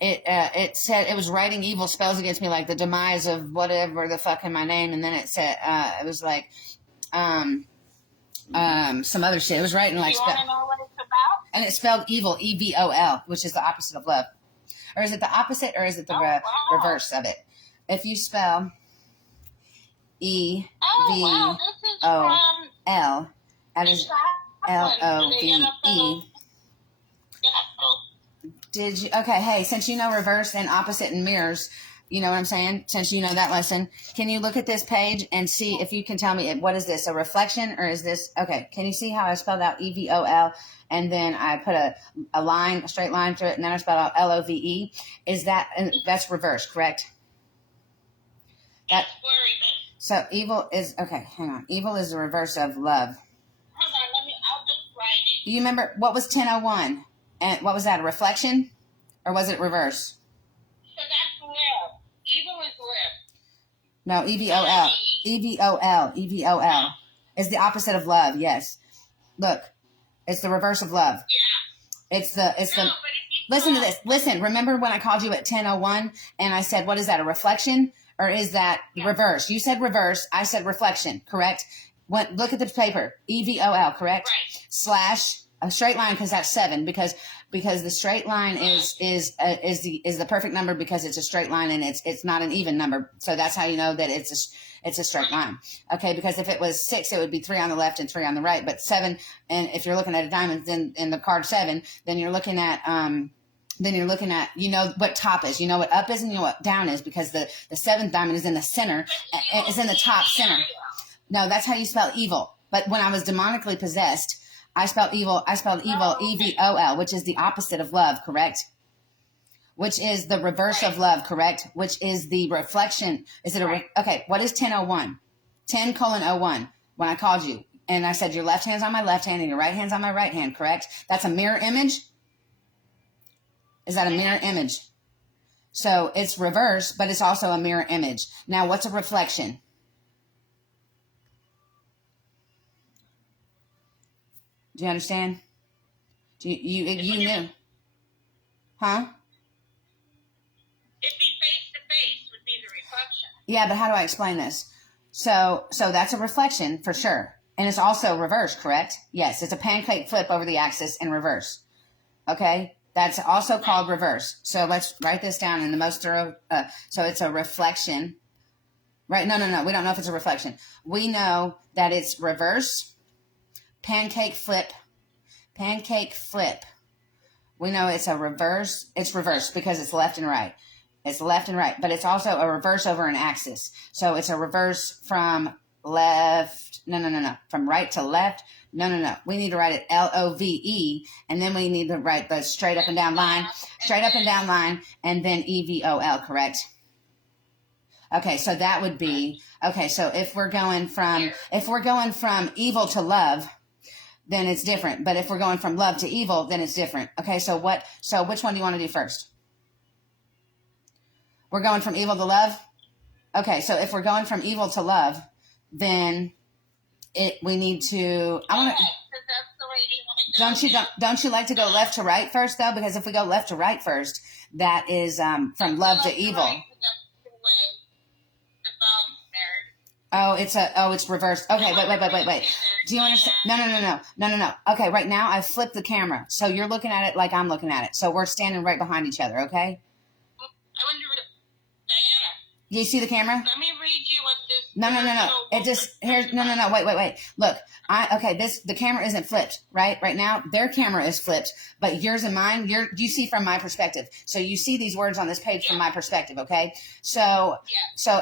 it said it was writing evil spells against me, like the demise of whatever the fuck in my name, and then it said it was like some other shit. It was writing like you want to know what it's about? And it spelled evil, EVOL, which is the opposite of love. Or is it the opposite, or is it the reverse of it? If you spell EVOL, that is LOVE. Did you? Okay, hey, since you know reverse and opposite and mirrors, you know what I'm saying? Since you know that lesson, can you look at this page and see if you can tell me what is this, a reflection, or is this, okay, can you see how I spelled out EVOL and then I put a line, a straight line through it, and then I spelled out LOVE? Is that, that's reverse, correct? So evil is, okay, hang on. Evil is the reverse of love. I'll just write it. Do you remember what was 1001? And what was that, a reflection? Or was it reverse? So that's love. Evil is love. No, EVOL. EVOL. EVOL is the opposite of love, yes. Look, it's the reverse of love. Yeah. It's the listen to this. Listen, remember when I called you at 1001 and I said, what is that, a reflection? Or is that reverse? You said reverse, I said reflection, correct? Look at the paper, EVOL, correct? Right. Slash a straight line, because that's 7, because the straight line is the perfect number, because it's a straight line and it's not an even number. So that's how you know that it's a straight line. Okay, because if it was 6, it would be 3 on the left and 3 on the right. But 7, and if you're looking at a diamond, then in the card 7, then you're looking at you know what top is, you know what up is, and you know what down is, because the 7th diamond is in the center, is in the top center. No, that's how you spell evil. But when I was demonically possessed, I spelled evil, EVOL, which is the opposite of love, correct? Which is the reverse of love, correct? Which is the reflection. Is it okay, what is 1001? 10:01, when I called you, and I said your left hand's on my left hand and your right hand's on my right hand, correct? That's a mirror image? Is that a mirror image? So it's reverse, but it's also a mirror image. Now, what's a reflection? Do you understand? You knew? Huh? It'd be face to face would be the reflection. Yeah, but how do I explain this? So that's a reflection for sure. And it's also reverse, correct? Yes, it's a pancake flip over the axis in reverse. Okay? That's also called reverse. So let's write this down in the most thorough. So it's a reflection. Right? No. We don't know if it's a reflection. We know that it's reverse, pancake flip. We know it's a reverse. It's reverse because it's left and right. It's left and right. But it's also a reverse over an axis. So it's a reverse from left. No. From right to left. No. We need to write it LOVE, and then we need to write the straight up and down line, and then EVOL, correct? Okay, so that would be, okay, so if we're going from evil to love, then it's different. But if we're going from love to evil, then it's different. Okay, so which one do you want to do first? We're going from evil to love? Okay, so if we're going from evil to love, then we need to, don't you like to go left to right first, though? Because if we go left to right first, that is from love to evil. It's reversed. Okay, wait. Do you understand? No. Okay, right now I flipped the camera. So you're looking at it like I'm looking at it. So we're standing right behind each other, okay? I wonder, Dianna. Do you see the camera? Let me read you what this. No. It just, here's, no. Wait. Look, the camera isn't flipped, right? Right now, their camera is flipped, but yours and mine, you see from my perspective. So you see these words on this page from my perspective, okay? So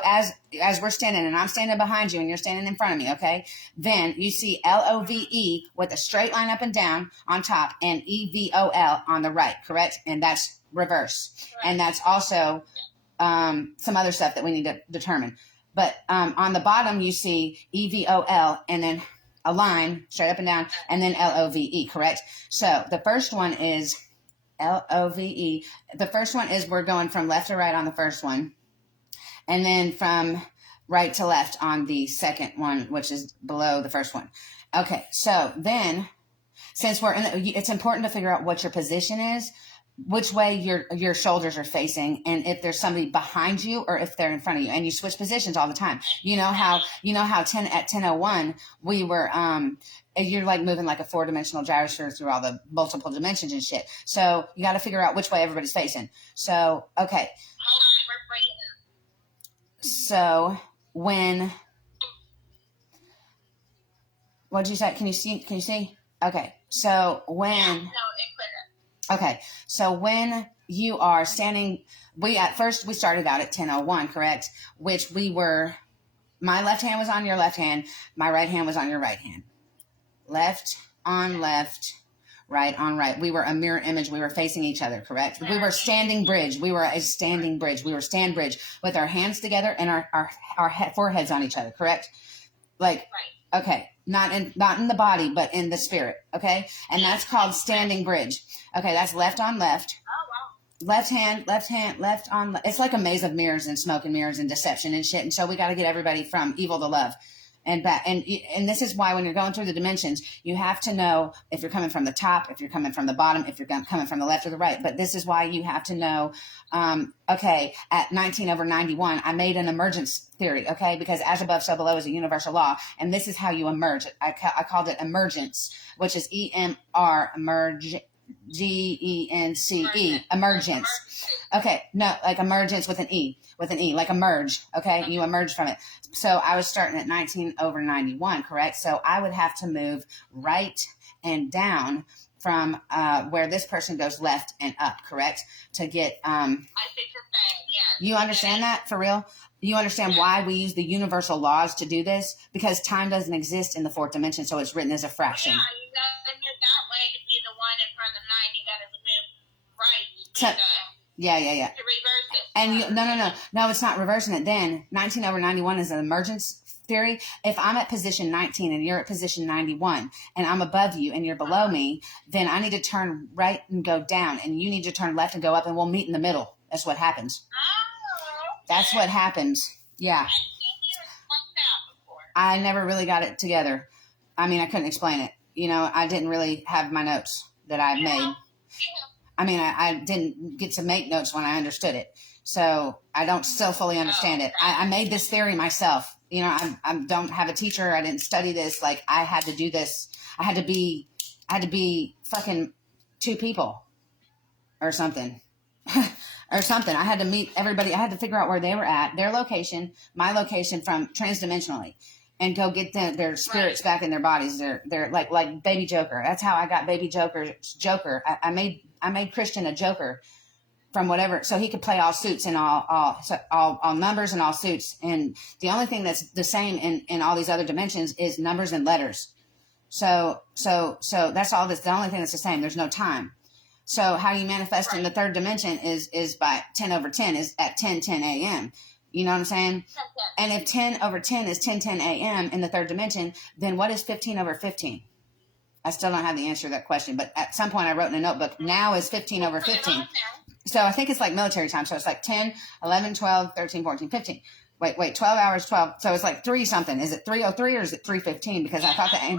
as we're standing, and I'm standing behind you, and you're standing in front of me, okay? Then you see LOVE with a straight line up and down on top, and EVOL on the right, correct? And that's reverse. Correct. And that's also some other stuff that we need to determine. But on the bottom, you see EVOL and then a line straight up and down, and then LOVE, correct? So the first one is LOVE. The first one is we're going from left to right on the first one, and then from right to left on the second one, which is below the first one. Okay, so then since it's important to figure out what your position is, which way your shoulders are facing, and if there's somebody behind you or if they're in front of you, and you switch positions all the time. You know how 10:01 we were you're like moving like a 4-dimensional gyrosphere through all the multiple dimensions and shit. So you got to figure out which way everybody's facing. So okay. So when what'd you say? Can you see? Okay. So when okay, so when you are standing, we started out at 10:01, correct? Which my left hand was on your left hand, my right hand was on your right hand. Left on left, right on right. We were a mirror image. We were facing each other, correct? We were standing bridge. We were a standing bridge. We were stand bridge with our hands together and our foreheads on each other, correct? Like, right. Okay. Not in the body, but in the spirit. Okay. And that's called standing bridge. Okay. That's left on left. Oh, wow. Left hand, left on. It's like a maze of mirrors and smoke and mirrors and deception and shit. And so we got to get everybody from evil to love and back. And this is why when you're going through the dimensions, you have to know if you're coming from the top, if you're coming from the bottom, if you're coming from the left or the right. But this is why you have to know, okay, at 19/91, I made an emergence theory, okay, because as above, so below is a universal law. And this is how you emerge. I called it emergence, which is EMR, emerge. GENCE, emergence. Okay, no, like emergence with an E, like emerge. Okay, you emerge from it. So I was starting at 19/91, correct? So I would have to move right and down from where this person goes left and up, correct? To get. I think the same. Yeah. You understand that for real? You understand why we use the universal laws to do this? Because time doesn't exist in the fourth dimension, so it's written as a fraction. Yeah, you got to move that way to be the one in front of the 9. You got to move right. Yeah. To reverse it. And no, it's not reversing it. Then 19/91 is an emergence theory. If I'm at position 19 and you're at position 91 and I'm above you and you're below me, then I need to turn right and go down, and you need to turn left and go up, and we'll meet in the middle. That's what happens. That's what happens. Yeah. I never really got it together. I mean, I couldn't explain it. You know, I didn't really have my notes that I made. I mean, I didn't get to make notes when I understood it. So I don't still fully understand it. I made this theory myself. You know, I don't have a teacher. I didn't study this. Like, I had to do this. I had to be fucking 2 people or something. Or something. I had to meet everybody. I had to figure out where they were at, their location, my location from transdimensionally, and go get their spirits back in their bodies. They're like Baby Joker. That's how I got Baby Joker. I made Christian a Joker from whatever, so he could play all suits and all numbers and all suits. And the only thing that's the same in all these other dimensions is numbers and letters. So that's all. The only thing that's the same. There's no time. So how you manifest in the third dimension is by 10/10 is at 10:10 a.m. You know what I'm saying? And if 10/10 is 10:10 a.m. in the third dimension, then what is 15/15? I still don't have the answer to that question, but at some point I wrote in a notebook, now is 15/15. So I think it's like military time. So it's like 10, 11, 12, 13, 14, 15. Wait, 12 hours, 12. So it's like 3 something. Is it 3:03 or is it 3:15? Because I thought that.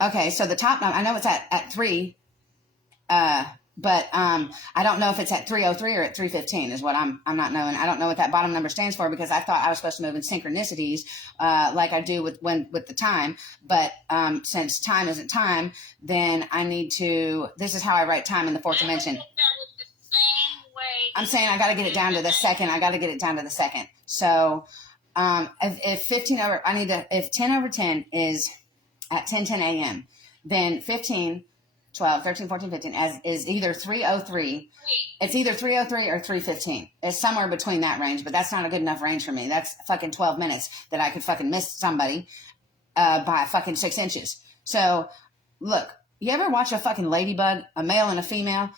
Okay, so the top number, I know it's at 3, but I don't know if it's at 3:03 or at 3:15 is what I'm not knowing. I don't know what that bottom number stands for, because I thought I was supposed to move in synchronicities like I do with the time. But since time isn't time, then I need to. This is how I write time in the fourth dimension. I'm saying I got to get it down to the second. So if 10/10 is at 10:10 a.m., then 15, 12, 13, 14, 15 is either 3:03. It's either 3:03 or 3:15. It's somewhere between that range, but that's not a good enough range for me. That's fucking 12 minutes that I could fucking miss somebody by fucking 6 inches. So look, you ever watch a fucking ladybug, a male and a female?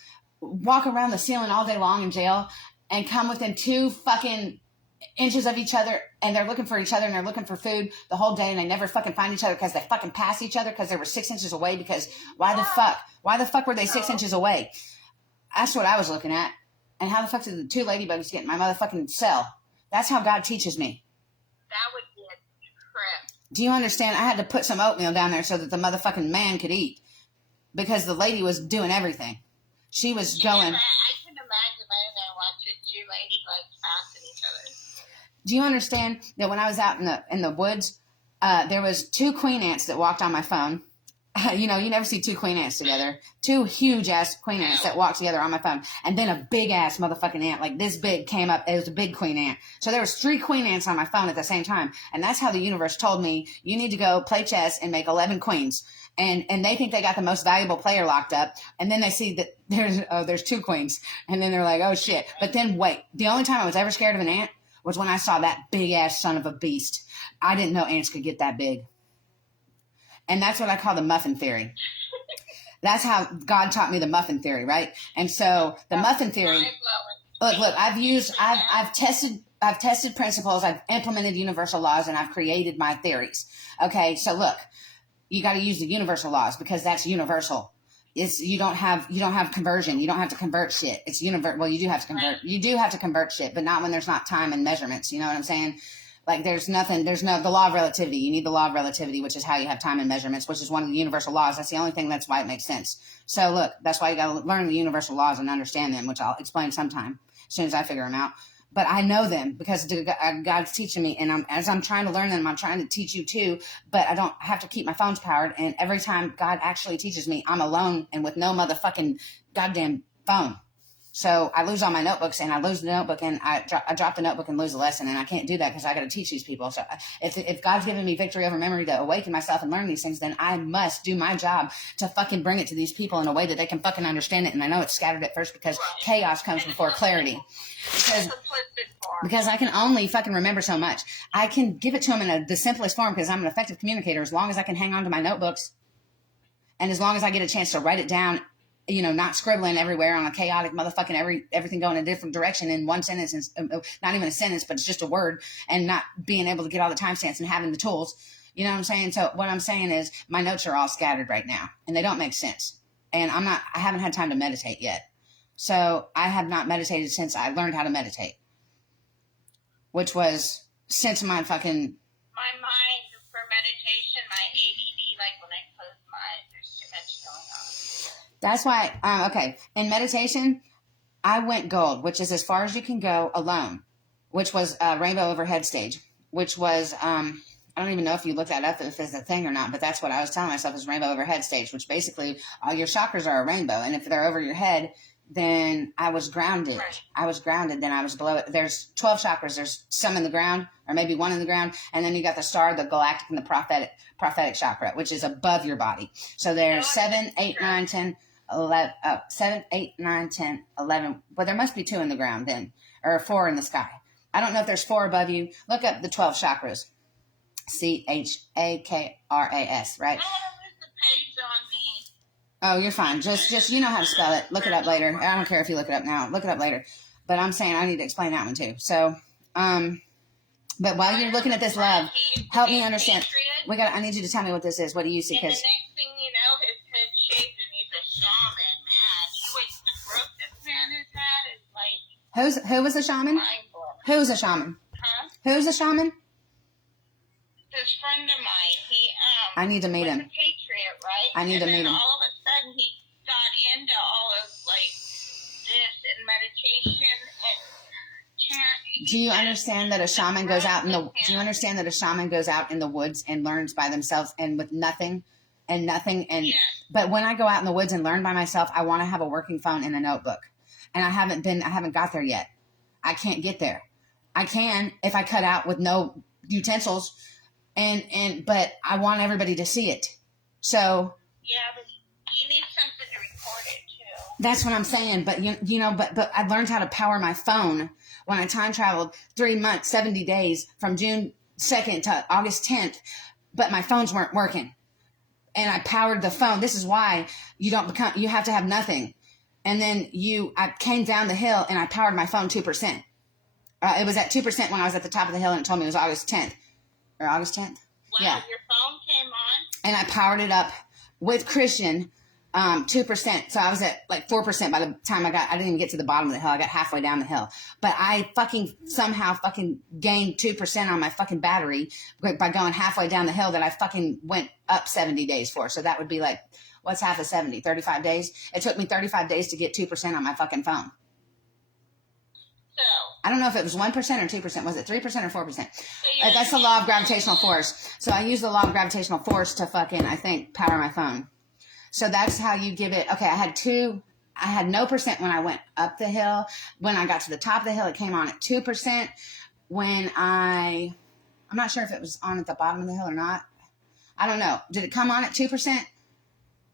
walk around the ceiling all day long in jail and come within 2 fucking inches of each other, and they're looking for each other and they're looking for food the whole day, and they never fucking find each other because they fucking pass each other because they were 6 inches away. Because why the fuck were they 6 inches away? That's what I was looking at. And how the fuck did the 2 ladybugs get in my motherfucking cell? That's how God teaches me. That would be a trip. Do you understand? I had to put some oatmeal down there so that the motherfucking man could eat, because the lady was doing everything. She was going. I can imagine laying there watching 2 ladybugs passing each other. Do you understand that when I was out in the woods, there was 2 queen ants that walked on my phone. You never see 2 queen ants together. 2 huge ass queen ants that walked together on my phone. And then a big ass motherfucking ant like this big came up. It was a big queen ant. So there was 3 queen ants on my phone at the same time. And that's how the universe told me, you need to go play chess and make 11 queens. And they think they got the most valuable player locked up. And then they see that there's 2 queens. And then they're like, oh shit. But then wait, the only time I was ever scared of an ant was when I saw that big ass son of a beast. I didn't know ants could get that big. And that's what I call the muffin theory. That's how God taught me the muffin theory, right? And so the muffin theory, look, I've tested principles, I've implemented universal laws, and I've created my theories. Okay, so look, you got to use the universal laws because that's universal. You don't have conversion. You don't have to convert shit. It's universal. Well, you do have to convert. You do have to convert shit, but not when there's not time and measurements. You know what I'm saying? Like the law of relativity. You need the law of relativity, which is how you have time and measurements, which is one of the universal laws. That's the only thing. That's why it makes sense. So look, that's why you got to learn the universal laws and understand them, which I'll explain sometime as soon as I figure them out. But I know them because God's teaching me, and as I'm trying to learn them, I'm trying to teach you too. But I don't have to keep my phones powered. And every time God actually teaches me, I'm alone and with no motherfucking goddamn phone. So I lose all my notebooks, and I lose the notebook, and I drop the notebook and lose the lesson, and I can't do that because I got to teach these people. So if God's given me victory over memory to awaken myself and learn these things, then I must do my job to fucking bring it to these people in a way that they can fucking understand it. And I know it's scattered at first because chaos comes before clarity. Because I can only fucking remember so much. I can give it to them in the simplest form because I'm an effective communicator as long as I can hang on to my notebooks, and as long as I get a chance to write it down. Not scribbling everywhere on a chaotic motherfucking everything going a different direction in one sentence, and not even a sentence, but it's just a word, and not being able to get all the timestamps and having the tools. You know what I'm saying? So what I'm saying is my notes are all scattered right now, and they don't make sense. And I haven't had time to meditate yet. So I have not meditated since I learned how to meditate, which was since my mind for meditation, my ADD, like when I close my eyes, there's too much going on. That's why, okay, in meditation, I went gold, which is as far as you can go alone, which was Rainbow Overhead Stage, which was, I don't even know if you looked that up, if it's a thing or not, but that's what I was telling myself is Rainbow Overhead Stage, which basically all your chakras are a rainbow, and if they're over your head, then I was grounded. Right. I was grounded, then I was below it. There's 12 chakras. There's some in the ground, or maybe 1 in the ground, and then you got the star, the galactic, and the prophetic chakra, which is above your body. So there's 7, 8, 9, 10, 11, 7, 8, 9, 10, 11. Well, there must be 2 in the ground then, or 4 in the sky. I don't know if there's 4 above you. Look up the 12 chakras. Chakras, right? Oh, you're fine. Just you know how to spell it. Look it up later. I don't care if you look it up now. Look it up later. But I'm saying I need to explain that one too. So, but while you're looking at this love, help me understand. I need you to tell me what this is. What do you see? And the next thing you know, his head shaved and he's a shaman, man. The growth this man has had is like... Who was a shaman? Mind-blowing. Who's a shaman? Huh? Who's a shaman? This friend of mine, he I need to meet him. was a patriot, right? I need to meet him. All of a sudden, he got into all of this and meditation and chant. Do you understand that a shaman goes out in the? Do you understand that a shaman goes out in the woods and learns by themselves and with nothing, and? Yes. But when I go out in the woods and learn by myself, I want to have a working phone and a notebook, and I haven't got there yet. I can't get there. I can if I cut out with no utensils. But I want everybody to see it. So yeah, but you need something to record it too. That's what I'm saying. But but I learned how to power my phone when I time traveled 3 months, 70 days from June 2nd to August 10th. But my phones weren't working, and I powered the phone. This is why you have to have nothing. And then I came down the hill and I powered my phone 2%. It was at 2% when I was at the top of the hill, and it told me it was August 10th. Or August 10th? Wow, Yeah. your phone came on? And I powered it up with Christian, 2%. So I was at like 4% by the time I didn't even get to the bottom of the hill. I got halfway down the hill. But I somehow gained 2% on my fucking battery by going halfway down the hill that I went up 70 days for. So that would be like, what's half of 70? 35 days? It took me 35 days to get 2% on my fucking phone. So, I don't know if it was 1% or 2%. Was it 3% or 4%? That's the law of gravitational force. So I use the law of gravitational force to power my phone. So that's how you give it. Okay, I had no percent when I went up the hill. When I got to the top of the hill, it came on at 2%. I'm not sure if it was on at the bottom of the hill or not. I don't know. Did it come on at 2%?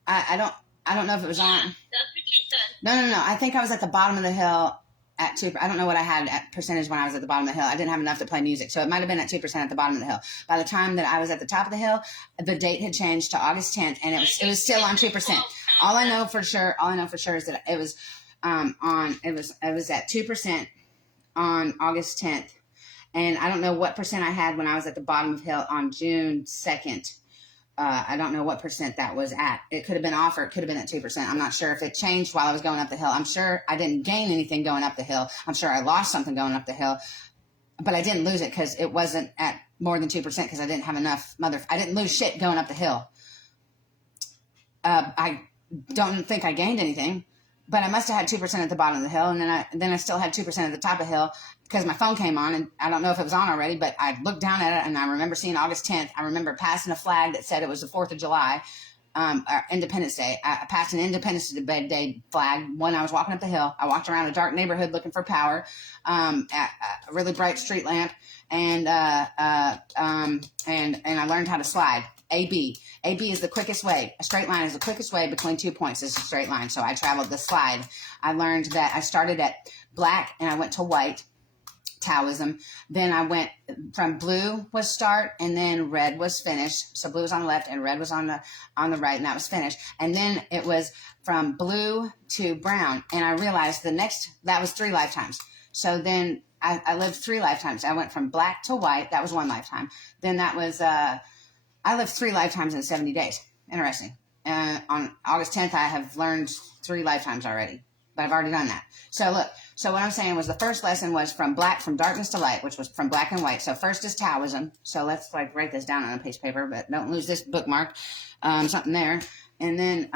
I don't know if it was on. That's what you said. No. I think I was at the bottom of the hill at 2%. I don't know what I had at percentage when I was at the bottom of the hill. I didn't have enough to play music. So it might have been at 2% at the bottom of the hill. By the time that I was at the top of the hill, the date had changed to August 10th, and it was still on 2%. All I know for sure is that it was it was at 2% on August 10th. And I don't know what percent I had when I was at the bottom of the hill on June 2nd. I don't know what percent that was at. It could have been off, or it could have been at 2%. I'm not sure if it changed while I was going up the hill. I'm sure I didn't gain anything going up the hill. I'm sure I lost something going up the hill, but I didn't lose it because it wasn't at more than 2% because I didn't have enough I didn't lose shit going up the hill. I don't think I gained anything, but I must have had 2% at the bottom of the hill, and then I still had 2% at the top of the hill because my phone came on, and I don't know if it was on already, but I looked down at it, and I remember seeing August 10th. I remember passing a flag that said it was the 4th of July, Independence Day. I passed an Independence Day flag when I was walking up the hill. I walked around a dark neighborhood looking for power, at a really bright street lamp, and I learned how to slide. AB is the quickest way. A straight line is the quickest way between 2 points. It's a straight line. So I traveled the slide. I learned that I started at black and I went to white, Taoism. Then I went from blue was start, and then red was finish. So blue was on the left and red was on the right, and that was finished. And then it was from blue to brown. And I realized that was 3 lifetimes. So then I lived 3 lifetimes. I went from black to white. That was 1 lifetime. Then that was, I lived 3 lifetimes in 70 days. Interesting. On August 10th, I have learned 3 lifetimes already, but I've already done that. So look, what I'm saying was the first lesson was from darkness to light, which was from black and white. So first is Taoism. So let's write this down on a piece of paper, but don't lose this bookmark, something there. And then,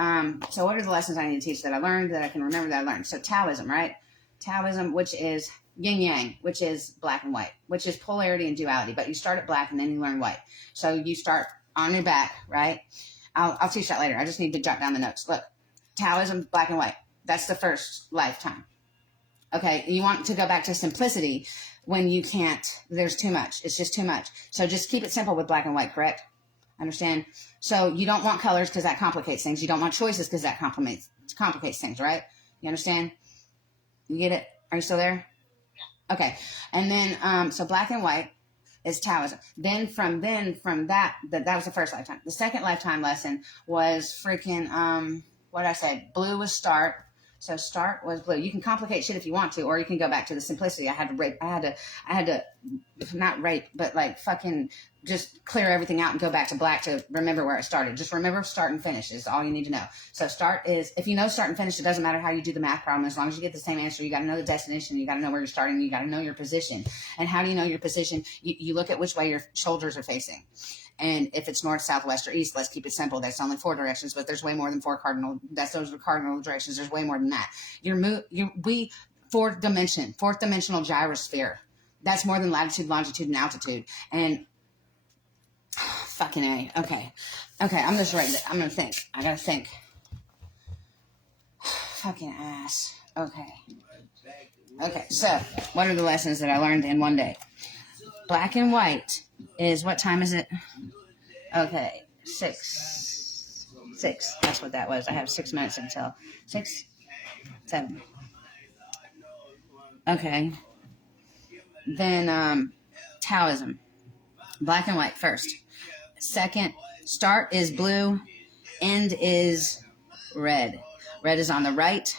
so what are the lessons I need to teach that I learned, that I can remember that I learned? So Taoism, right? Taoism, which is yin yang, which is black and white, which is polarity and duality, but you start at black and then you learn white. So you start on your back, right? I'll teach that later. I just need to jot down the notes. Look, Taoism, black and white. That's the first lifetime. Okay, you want to go back to simplicity when you can't, there's too much. It's just too much. So just keep it simple with black and white, correct? Understand? So you don't want colors because that complicates things. You don't want choices because that complicates things, right? You understand? You get it? Are you still there? Okay. And then, so black and white is Taoism. Then from that was the first lifetime. The second lifetime lesson was freaking, what did I say? Blue was start. So start was blue. You can complicate shit if you want to, or you can go back to the simplicity. I had to not rape, but fucking just clear everything out and go back to black to remember where it started. Just remember start and finish is all you need to know. So start is, if you know start and finish, it doesn't matter how you do the math problem. As long as you get the same answer, you got to know the destination. You got to know where you're starting. You got to know your position. And how do you know your position? You look at which way your shoulders are facing. And if it's north, south, west, or east, let's keep it simple. That's only 4 directions, but there's way more than 4 cardinal. Those are cardinal directions. There's way more than that. Fourth dimensional gyrosphere. That's more than latitude, longitude, and altitude. And fucking A. Okay. I'm just writing it. I'm gonna think. I gotta think. Fucking ass. Okay. So what are the lessons that I learned in one day? Black and white is, what time is it? Okay, 6. That's what that was. I have 6 minutes until 6, 7. Okay. Then Taoism, black and white first. Second, start is blue, end is red. Red is on the right,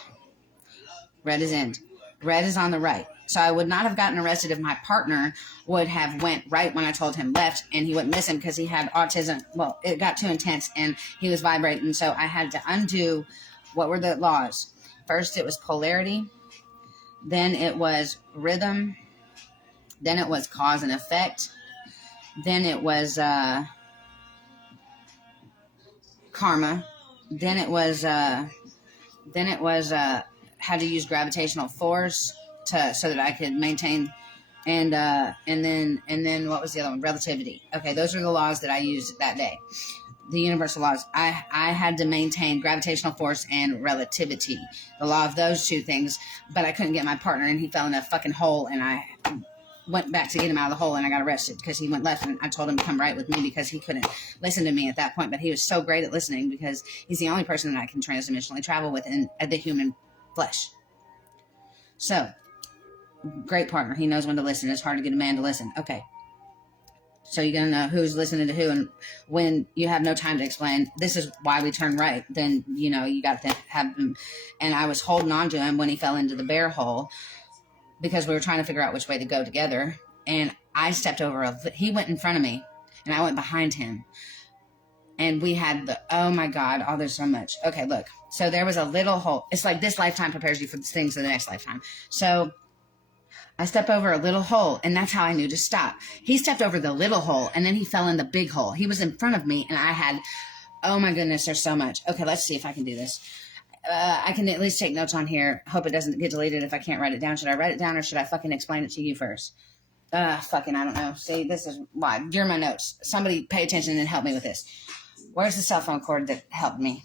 Red is end. Red is on the right. So I would not have gotten arrested if my partner would have went right when I told him left, and he wouldn't listen because he had autism. Well, it got too intense and he was vibrating. So I had to undo what were the laws. First, it was polarity. Then it was rhythm. Then it was cause and effect. Then it was karma. Then it was had to use gravitational force so that I could maintain, and then what was the other one? Relativity. Okay, those are the laws that I used that day. The universal laws. I had to maintain gravitational force and relativity, the law of those two things, but I couldn't get my partner, and he fell in a fucking hole, and I went back to get him out of the hole, and I got arrested because he went left, and I told him to come right with me because he couldn't listen to me at that point, but he was so great at listening because he's the only person that I can transdimensionally travel with in the human flesh. So, great partner. He knows when to listen. It's hard to get a man to listen. Okay. So you're going to know who's listening to who, and when you have no time to explain, this is why we turn right, then, you know, you got to have him. And I was holding on to him when he fell into the bear hole because we were trying to figure out which way to go together. And I stepped over, he went in front of me, and I went behind him. And we had oh my God, oh, there's so much. Okay, look. So there was a little hole. It's like this lifetime prepares you for things of the next lifetime. So I stepped over a little hole, and that's how I knew to stop. He stepped over the little hole, and then he fell in the big hole. He was in front of me, and I had, oh my goodness, there's so much. Okay, let's see if I can do this. I can at least take notes on here. Hope it doesn't get deleted if I can't write it down. Should I write it down, or should I fucking explain it to you first? Fucking, I don't know. See, this is why. You're my notes. Somebody pay attention and help me with this. Where's the cell phone cord that helped me?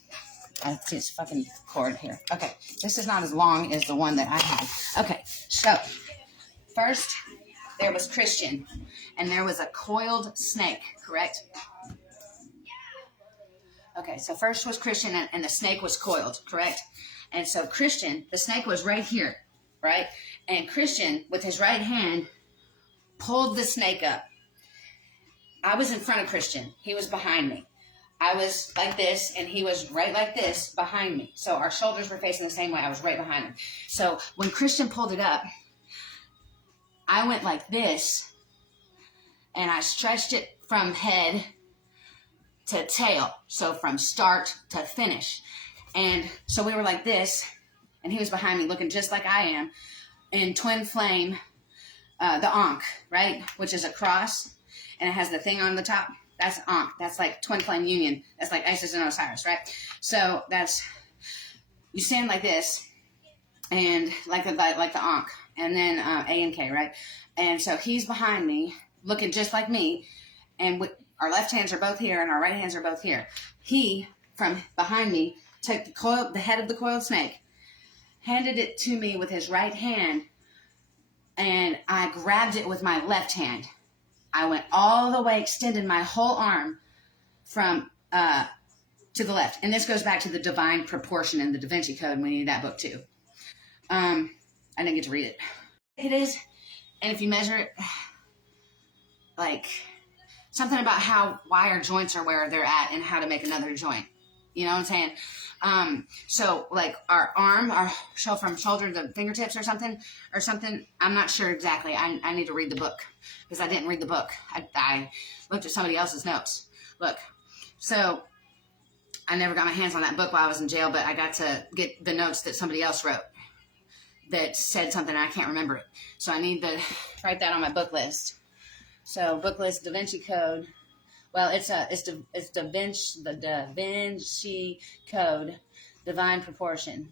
I see it's fucking cord here. Okay, this is not as long as the one that I had. Okay, so first there was Christian, and there was a coiled snake, correct? Okay, so first was Christian, and the snake was coiled, correct? And so Christian, the snake was right here, right? And Christian, with his right hand, pulled the snake up. I was in front of Christian. He was behind me. I was like this, and he was right like this behind me. So our shoulders were facing the same way. I was right behind him. So when Christian pulled it up, I went like this, and I stretched it from head to tail. So from start to finish. And so we were like this, and he was behind me looking just like I am in twin flame, the Ankh, right? Which is a cross, and it has the thing on the top. That's Ankh. That's like twin flame union. That's like Isis and Osiris, right? So that's, you stand like this, and like the Ankh, and then A and K, right? And so he's behind me, looking just like me, and our left hands are both here, and our right hands are both here. He, from behind me, took the head of the coiled snake, handed it to me with his right hand, and I grabbed it with my left hand. I went all the way, extended my whole arm from to the left. And this goes back to the divine proportion in the Da Vinci Code. We need that book too. I didn't get to read it. It is, and if you measure it, like something about why our joints are where they're at and how to make another joint. You know what I'm saying? So like our arm, from shoulder to fingertips or something, I'm not sure exactly. I need to read the book because I didn't read the book. I looked at somebody else's notes. Look, so I never got my hands on that book while I was in jail, but I got to get the notes that somebody else wrote that said something and I can't remember it. So I need to write that on my book list. So book list, Da Vinci Code. Well, it's Da Vinci Code, Divine Proportion,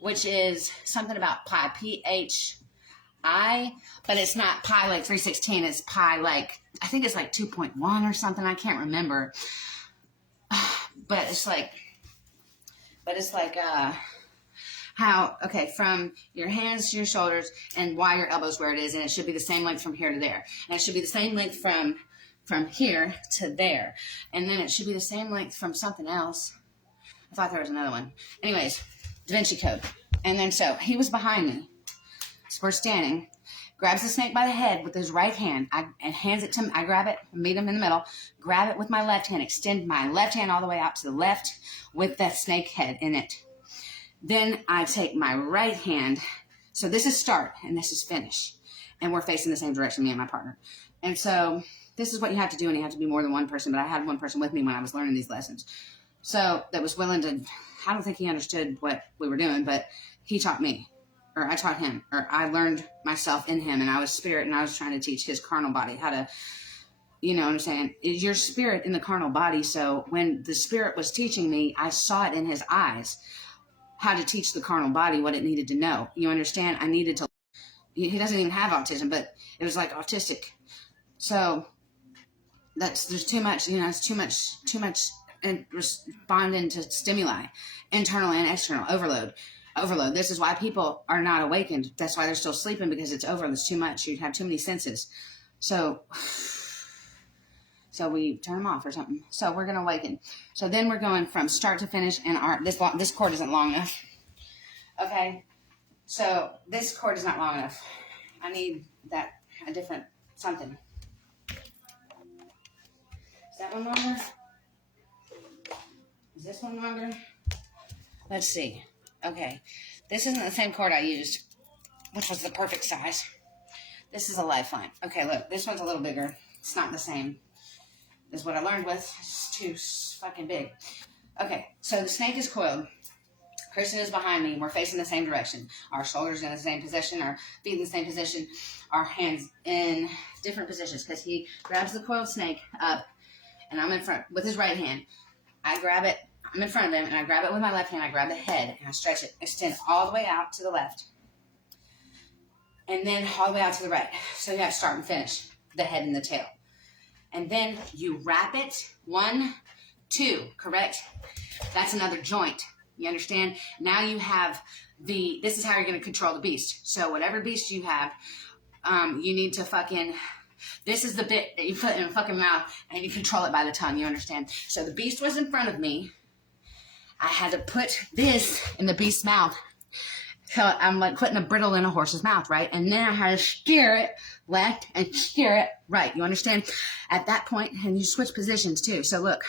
which is something about pi, P-H-I, but it's not pi like 316. It's pi like, I think it's like 2.1 or something. I can't remember. But it's like how, okay, from your hands to your shoulders and why your elbows where it is, and it should be the same length from here to there. And it should be the same length from here to there. And then it should be the same length from something else. I thought there was another one. Anyways, Da Vinci Code. And then so he was behind me. So we're standing. Grabs the snake by the head with his right hand and hands it to me. I grab it, meet him in the middle, grab it with my left hand, extend my left hand all the way out to the left with that snake head in it. Then I take my right hand. So this is start and this is finish. And we're facing the same direction, me and my partner. And so this is what you have to do, and you have to be more than one person. But I had one person with me when I was learning these lessons. So that was willing to, I don't think he understood what we were doing, but he taught me, or I taught him, or I learned myself in him, and I was spirit, and I was trying to teach his carnal body how to, you know what I'm saying? Is your spirit in the carnal body. So when the spirit was teaching me, I saw it in his eyes, how to teach the carnal body what it needed to know. You understand? I needed to, he doesn't even have autism, but it was like autistic. So there's too much, you know, it's too much and responding to stimuli, internal and external, overload. This is why people are not awakened. That's why they're still sleeping, because it's overload. It's too much. You have too many senses. So we turn them off or something. So we're going to awaken. So then we're going from start to finish, and this cord isn't long enough. Okay. So this cord is not long enough. I need a different something. Is that one longer? Is this one longer? Let's see. Okay. This isn't the same cord I used, which was the perfect size. This is a lifeline. Okay, look. This one's a little bigger. It's not the same. This is what I learned with. It's too fucking big. Okay, so the snake is coiled. Christian is behind me. We're facing the same direction. Our shoulders in the same position. Our feet in the same position. Our hands in different positions, because he grabs the coiled snake up, and I'm in front with his right hand. I grab it. I'm in front of him, and I grab it with my left hand. I grab the head, and I stretch it. Extend all the way out to the left. And then all the way out to the right. So you have to start and finish the head and the tail. And then you wrap it. 1, 2, correct? That's another joint. You understand? Now you have this is how you're going to control the beast. So whatever beast you have, you need to this is the bit that you put in a fucking mouth, and you control it by the tongue. You understand? So the beast was in front of me. I had to put this in the beast's mouth. So I'm like putting a bridle in a horse's mouth, right? And then I had to steer it left and steer it right. You understand? At that point, and you switch positions too. So look,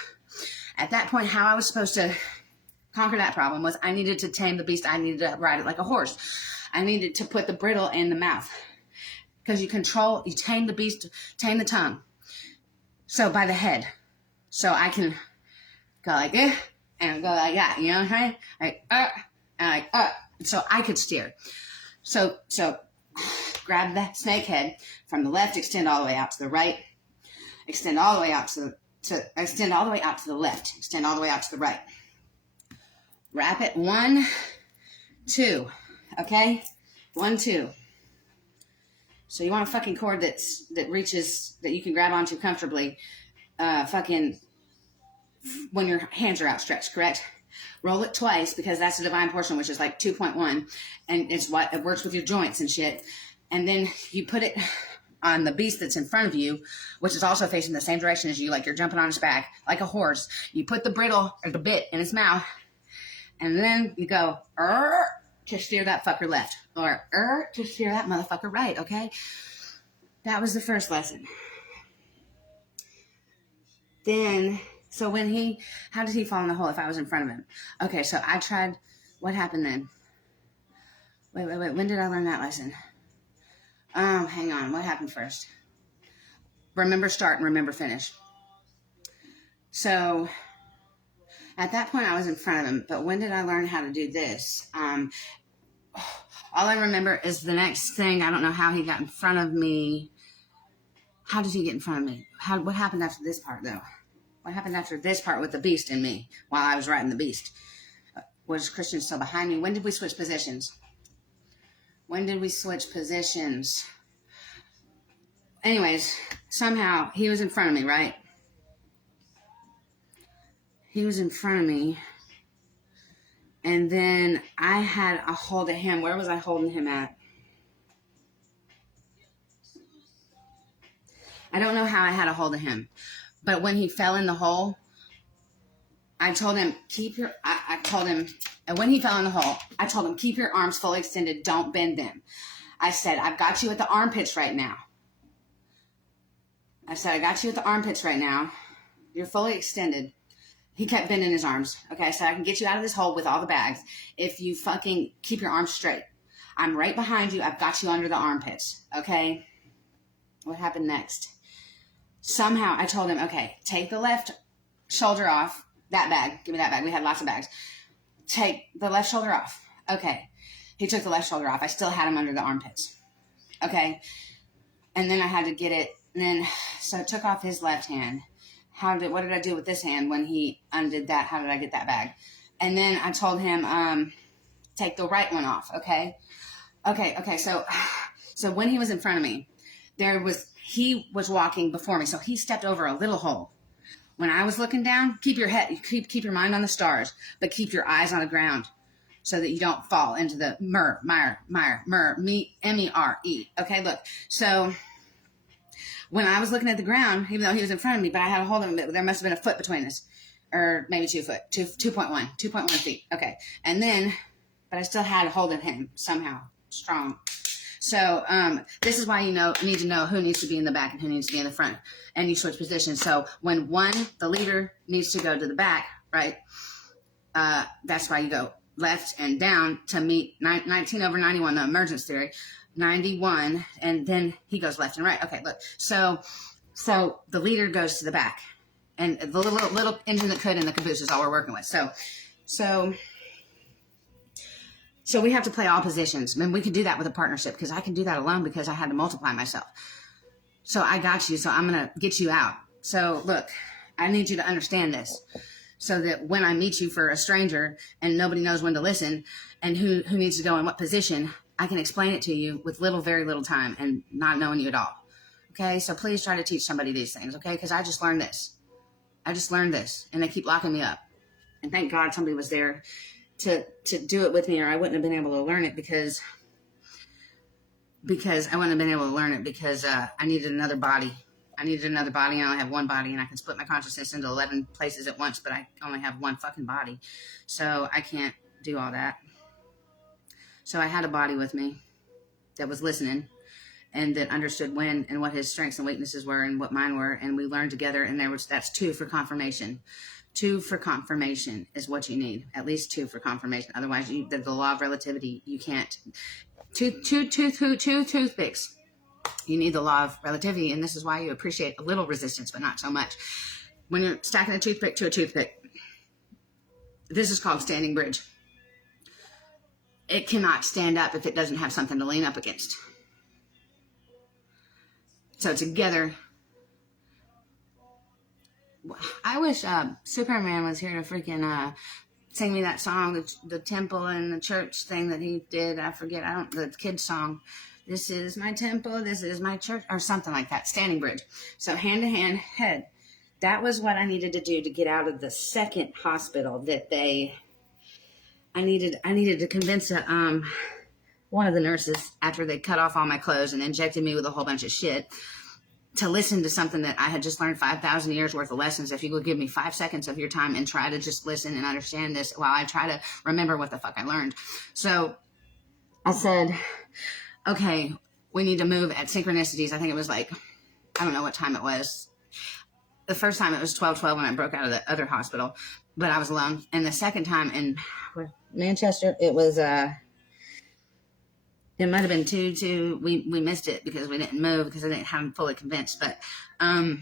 at that point, how I was supposed to conquer that problem was I needed to tame the beast. I needed to ride it like a horse. I needed to put the bridle in the mouth. Because you tame the beast, tame the tongue. So by the head. So I can go like this and go like that. You know what I'm saying? Like, and like, so I could steer. So grab the snake head from the left, extend all the way out to the right, extend all the way out extend all the way out to the left, extend all the way out to the right. Wrap it. 1, 2. Okay? 1, 2. So you want a fucking cord that reaches, that you can grab onto comfortably, when your hands are outstretched, correct? Roll it twice, because that's the divine portion, which is like 2.1, and it's what it works with your joints and shit. And then you put it on the beast that's in front of you, which is also facing the same direction as you, like you're jumping on its back, like a horse. You put the bridle or the bit in its mouth, and then you go, to steer that fucker left, or to steer that motherfucker right, okay? That was the first lesson. Then, so how did he fall in the hole if I was in front of him? Okay, so I tried, what happened then? Wait, when did I learn that lesson? Hang on, what happened first? Remember start and remember finish. So, at that point I was in front of him, but when did I learn how to do this? All I remember is the next thing. I don't know how he got in front of me. How did he get in front of me? What happened after this part, though? What happened after this part with the beast in me while I was riding the beast? Was Christian still behind me? When did we switch positions? Anyways, somehow he was in front of me, right? He was in front of me. And then I had a hold of him. Where was I holding him at? I don't know how I had a hold of him. But when he fell in the hole, I told him, and when he fell in the hole, I told him, keep your arms fully extended. Don't bend them. I said, I've got you at the armpits right now. You're fully extended. He kept bending his arms. Okay, so I can get you out of this hole with all the bags if you fucking keep your arms straight. I'm right behind you. I've got you under the armpits. Okay? What happened next? Somehow I told him, okay, take the left shoulder off. That bag. Give me that bag. We had lots of bags. Take the left shoulder off. Okay. He took the left shoulder off. I still had him under the armpits. Okay. And then I had to get it. And then, so I took off his left hand. What did I do with this hand when he undid that? How did I get that bag? And then I told him, take the right one off. Okay. Okay. So when he was in front of me, he was walking before me. So he stepped over a little hole. When I was looking down, keep your your mind on the stars, but keep your eyes on the ground so that you don't fall into the M-E-R-E. Okay, look. So when I was looking at the ground, even though he was in front of me, but I had a hold of him, there must have been a foot between us, or maybe 2 foot, 2.1 feet. Okay. And then, but I still had a hold of him somehow, strong. So this is why you need to know who needs to be in the back and who needs to be in the front, and you switch positions. So when the leader needs to go to the back, right, that's why you go left and down to meet 19/91, the emergence theory, 91, and then he goes left and right. Okay, look. So the leader goes to the back, and the little engine that could in the caboose is all we're working with. So we have to play all positions. I mean, we can do that with a partnership because I can do that alone because I had to multiply myself. So I got you. So I'm going to get you out. So look, I need you to understand this so that when I meet you for a stranger and nobody knows when to listen and who needs to go in what position, I can explain it to you with very little time and not knowing you at all. Okay. So please try to teach somebody these things. Okay. Because I just learned this and they keep locking me up. And thank God somebody was there to do it with me, or I wouldn't have been able to learn it because I wouldn't have been able to learn it because I needed another body. I only have one body, and I can split my consciousness into 11 places at once, but I only have one fucking body. So I can't do all that. So I had a body with me that was listening and that understood when and what his strengths and weaknesses were and what mine were. And we learned together, and that's 2 for confirmation. 2 for confirmation is what you need. At least 2 for confirmation. Otherwise, the law of relativity, you can't. Two toothpicks. You need the law of relativity, and this is why you appreciate a little resistance, but not so much. When you're stacking a toothpick to a toothpick, this is called standing bridge. It cannot stand up if it doesn't have something to lean up against. So together, I wish Superman was here to freaking sing me that song, the temple and the church thing that he did. I forget. The kid's song. This is my temple. This is my church, or something like that. Standing bridge. So hand to hand, head. That was what I needed to do to get out of the second hospital that I needed to convince one of the nurses after they cut off all my clothes and injected me with a whole bunch of shit to listen to something that I had just learned 5,000 years worth of lessons. If you would give me 5 seconds of your time and try to just listen and understand this while I try to remember what the fuck I learned. So I said, okay, we need to move at synchronicities. I think it was I don't know what time it was. The first time it was 12:12 when I broke out of the other hospital, but I was alone. And the second time in Manchester, it was, it might have been 2. We missed it because we didn't move because I didn't have him fully convinced. But I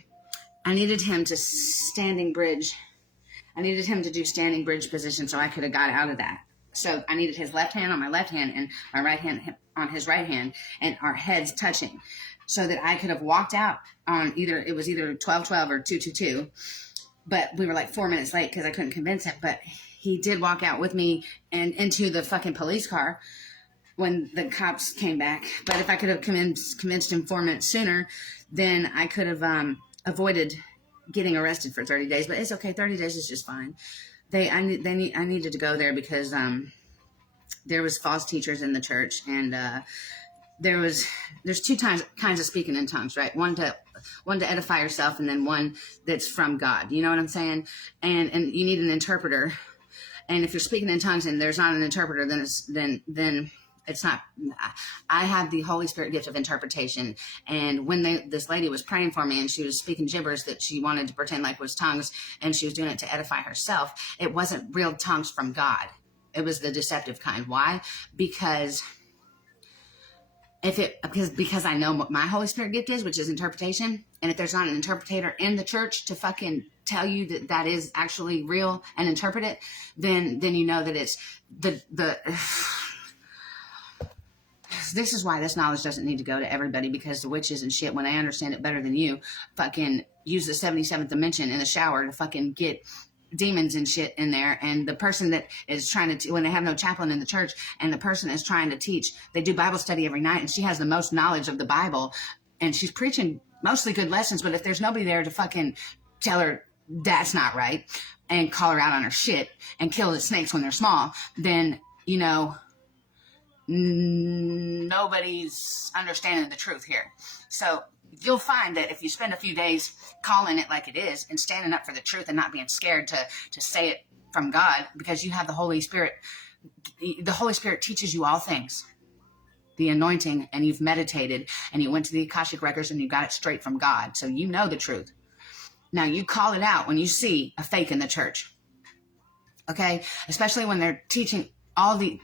needed him to standing bridge. I needed him to do standing bridge position so I could have got out of that. So I needed his left hand on my left hand and my right hand on his right hand and our heads touching so that I could have walked out on either 12:12 or 2:22. But we were 4 minutes late because I couldn't convince him. But he did walk out with me and into the fucking police car when the cops came back. But if I could have convinced him 4 minutes sooner, then I could have avoided getting arrested for 30 days. But it's okay. 30 days is just fine. I needed to go there because there was false teachers in the church, and there's 2 kinds of speaking in tongues, right? One to edify yourself, and then one that's from God. You know what I'm saying? And you need an interpreter. And if you're speaking in tongues and there's not an interpreter, then It's not. I have the Holy Spirit gift of interpretation. And when this lady was praying for me and she was speaking gibberish that she wanted to pretend like was tongues, and she was doing it to edify herself, it wasn't real tongues from God. It was the deceptive kind. Why? Because because I know what my Holy Spirit gift is, which is interpretation. And if there's not an interpreter in the church to fucking tell you that that is actually real and interpret it, then you know that it's the this is why this knowledge doesn't need to go to everybody, because the witches and shit, when they understand it better than you, fucking use the 77th dimension in the shower to fucking get demons and shit in there. And the person that is trying to, when they have no chaplain in the church and the person is trying to teach, they do Bible study every night and she has the most knowledge of the Bible and she's preaching mostly good lessons. But if there's nobody there to fucking tell her that's not right and call her out on her shit and kill the snakes when they're small, then, you know, nobody's understanding the truth here. So you'll find that if you spend a few days calling it like it is and standing up for the truth and not being scared to say it from God, because you have the Holy Spirit teaches you all things, the anointing, and you've meditated and you went to the Akashic records and you got it straight from God. So you know the truth. Now you call it out when you see a fake in the church. Okay. Especially when they're teaching all the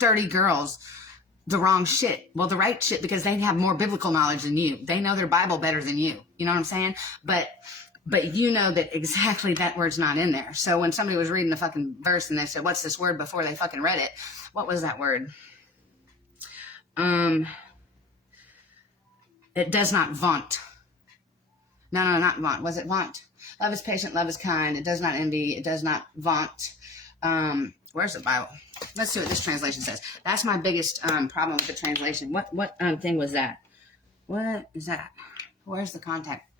30 girls the wrong shit. Well, the right shit, because they have more biblical knowledge than you. They know their Bible better than you. You know what I'm saying? But you know that exactly that word's not in there. So when somebody was reading the fucking verse and they said, what's this word, before they fucking read it, what was that word? It does not vaunt. No, not vaunt. Was it vaunt? Love is patient, love is kind. It does not envy. It does not vaunt. Where's the Bible? Let's see what this translation says. That's my biggest problem with the translation. What thing was that? What is that? Where's the contact?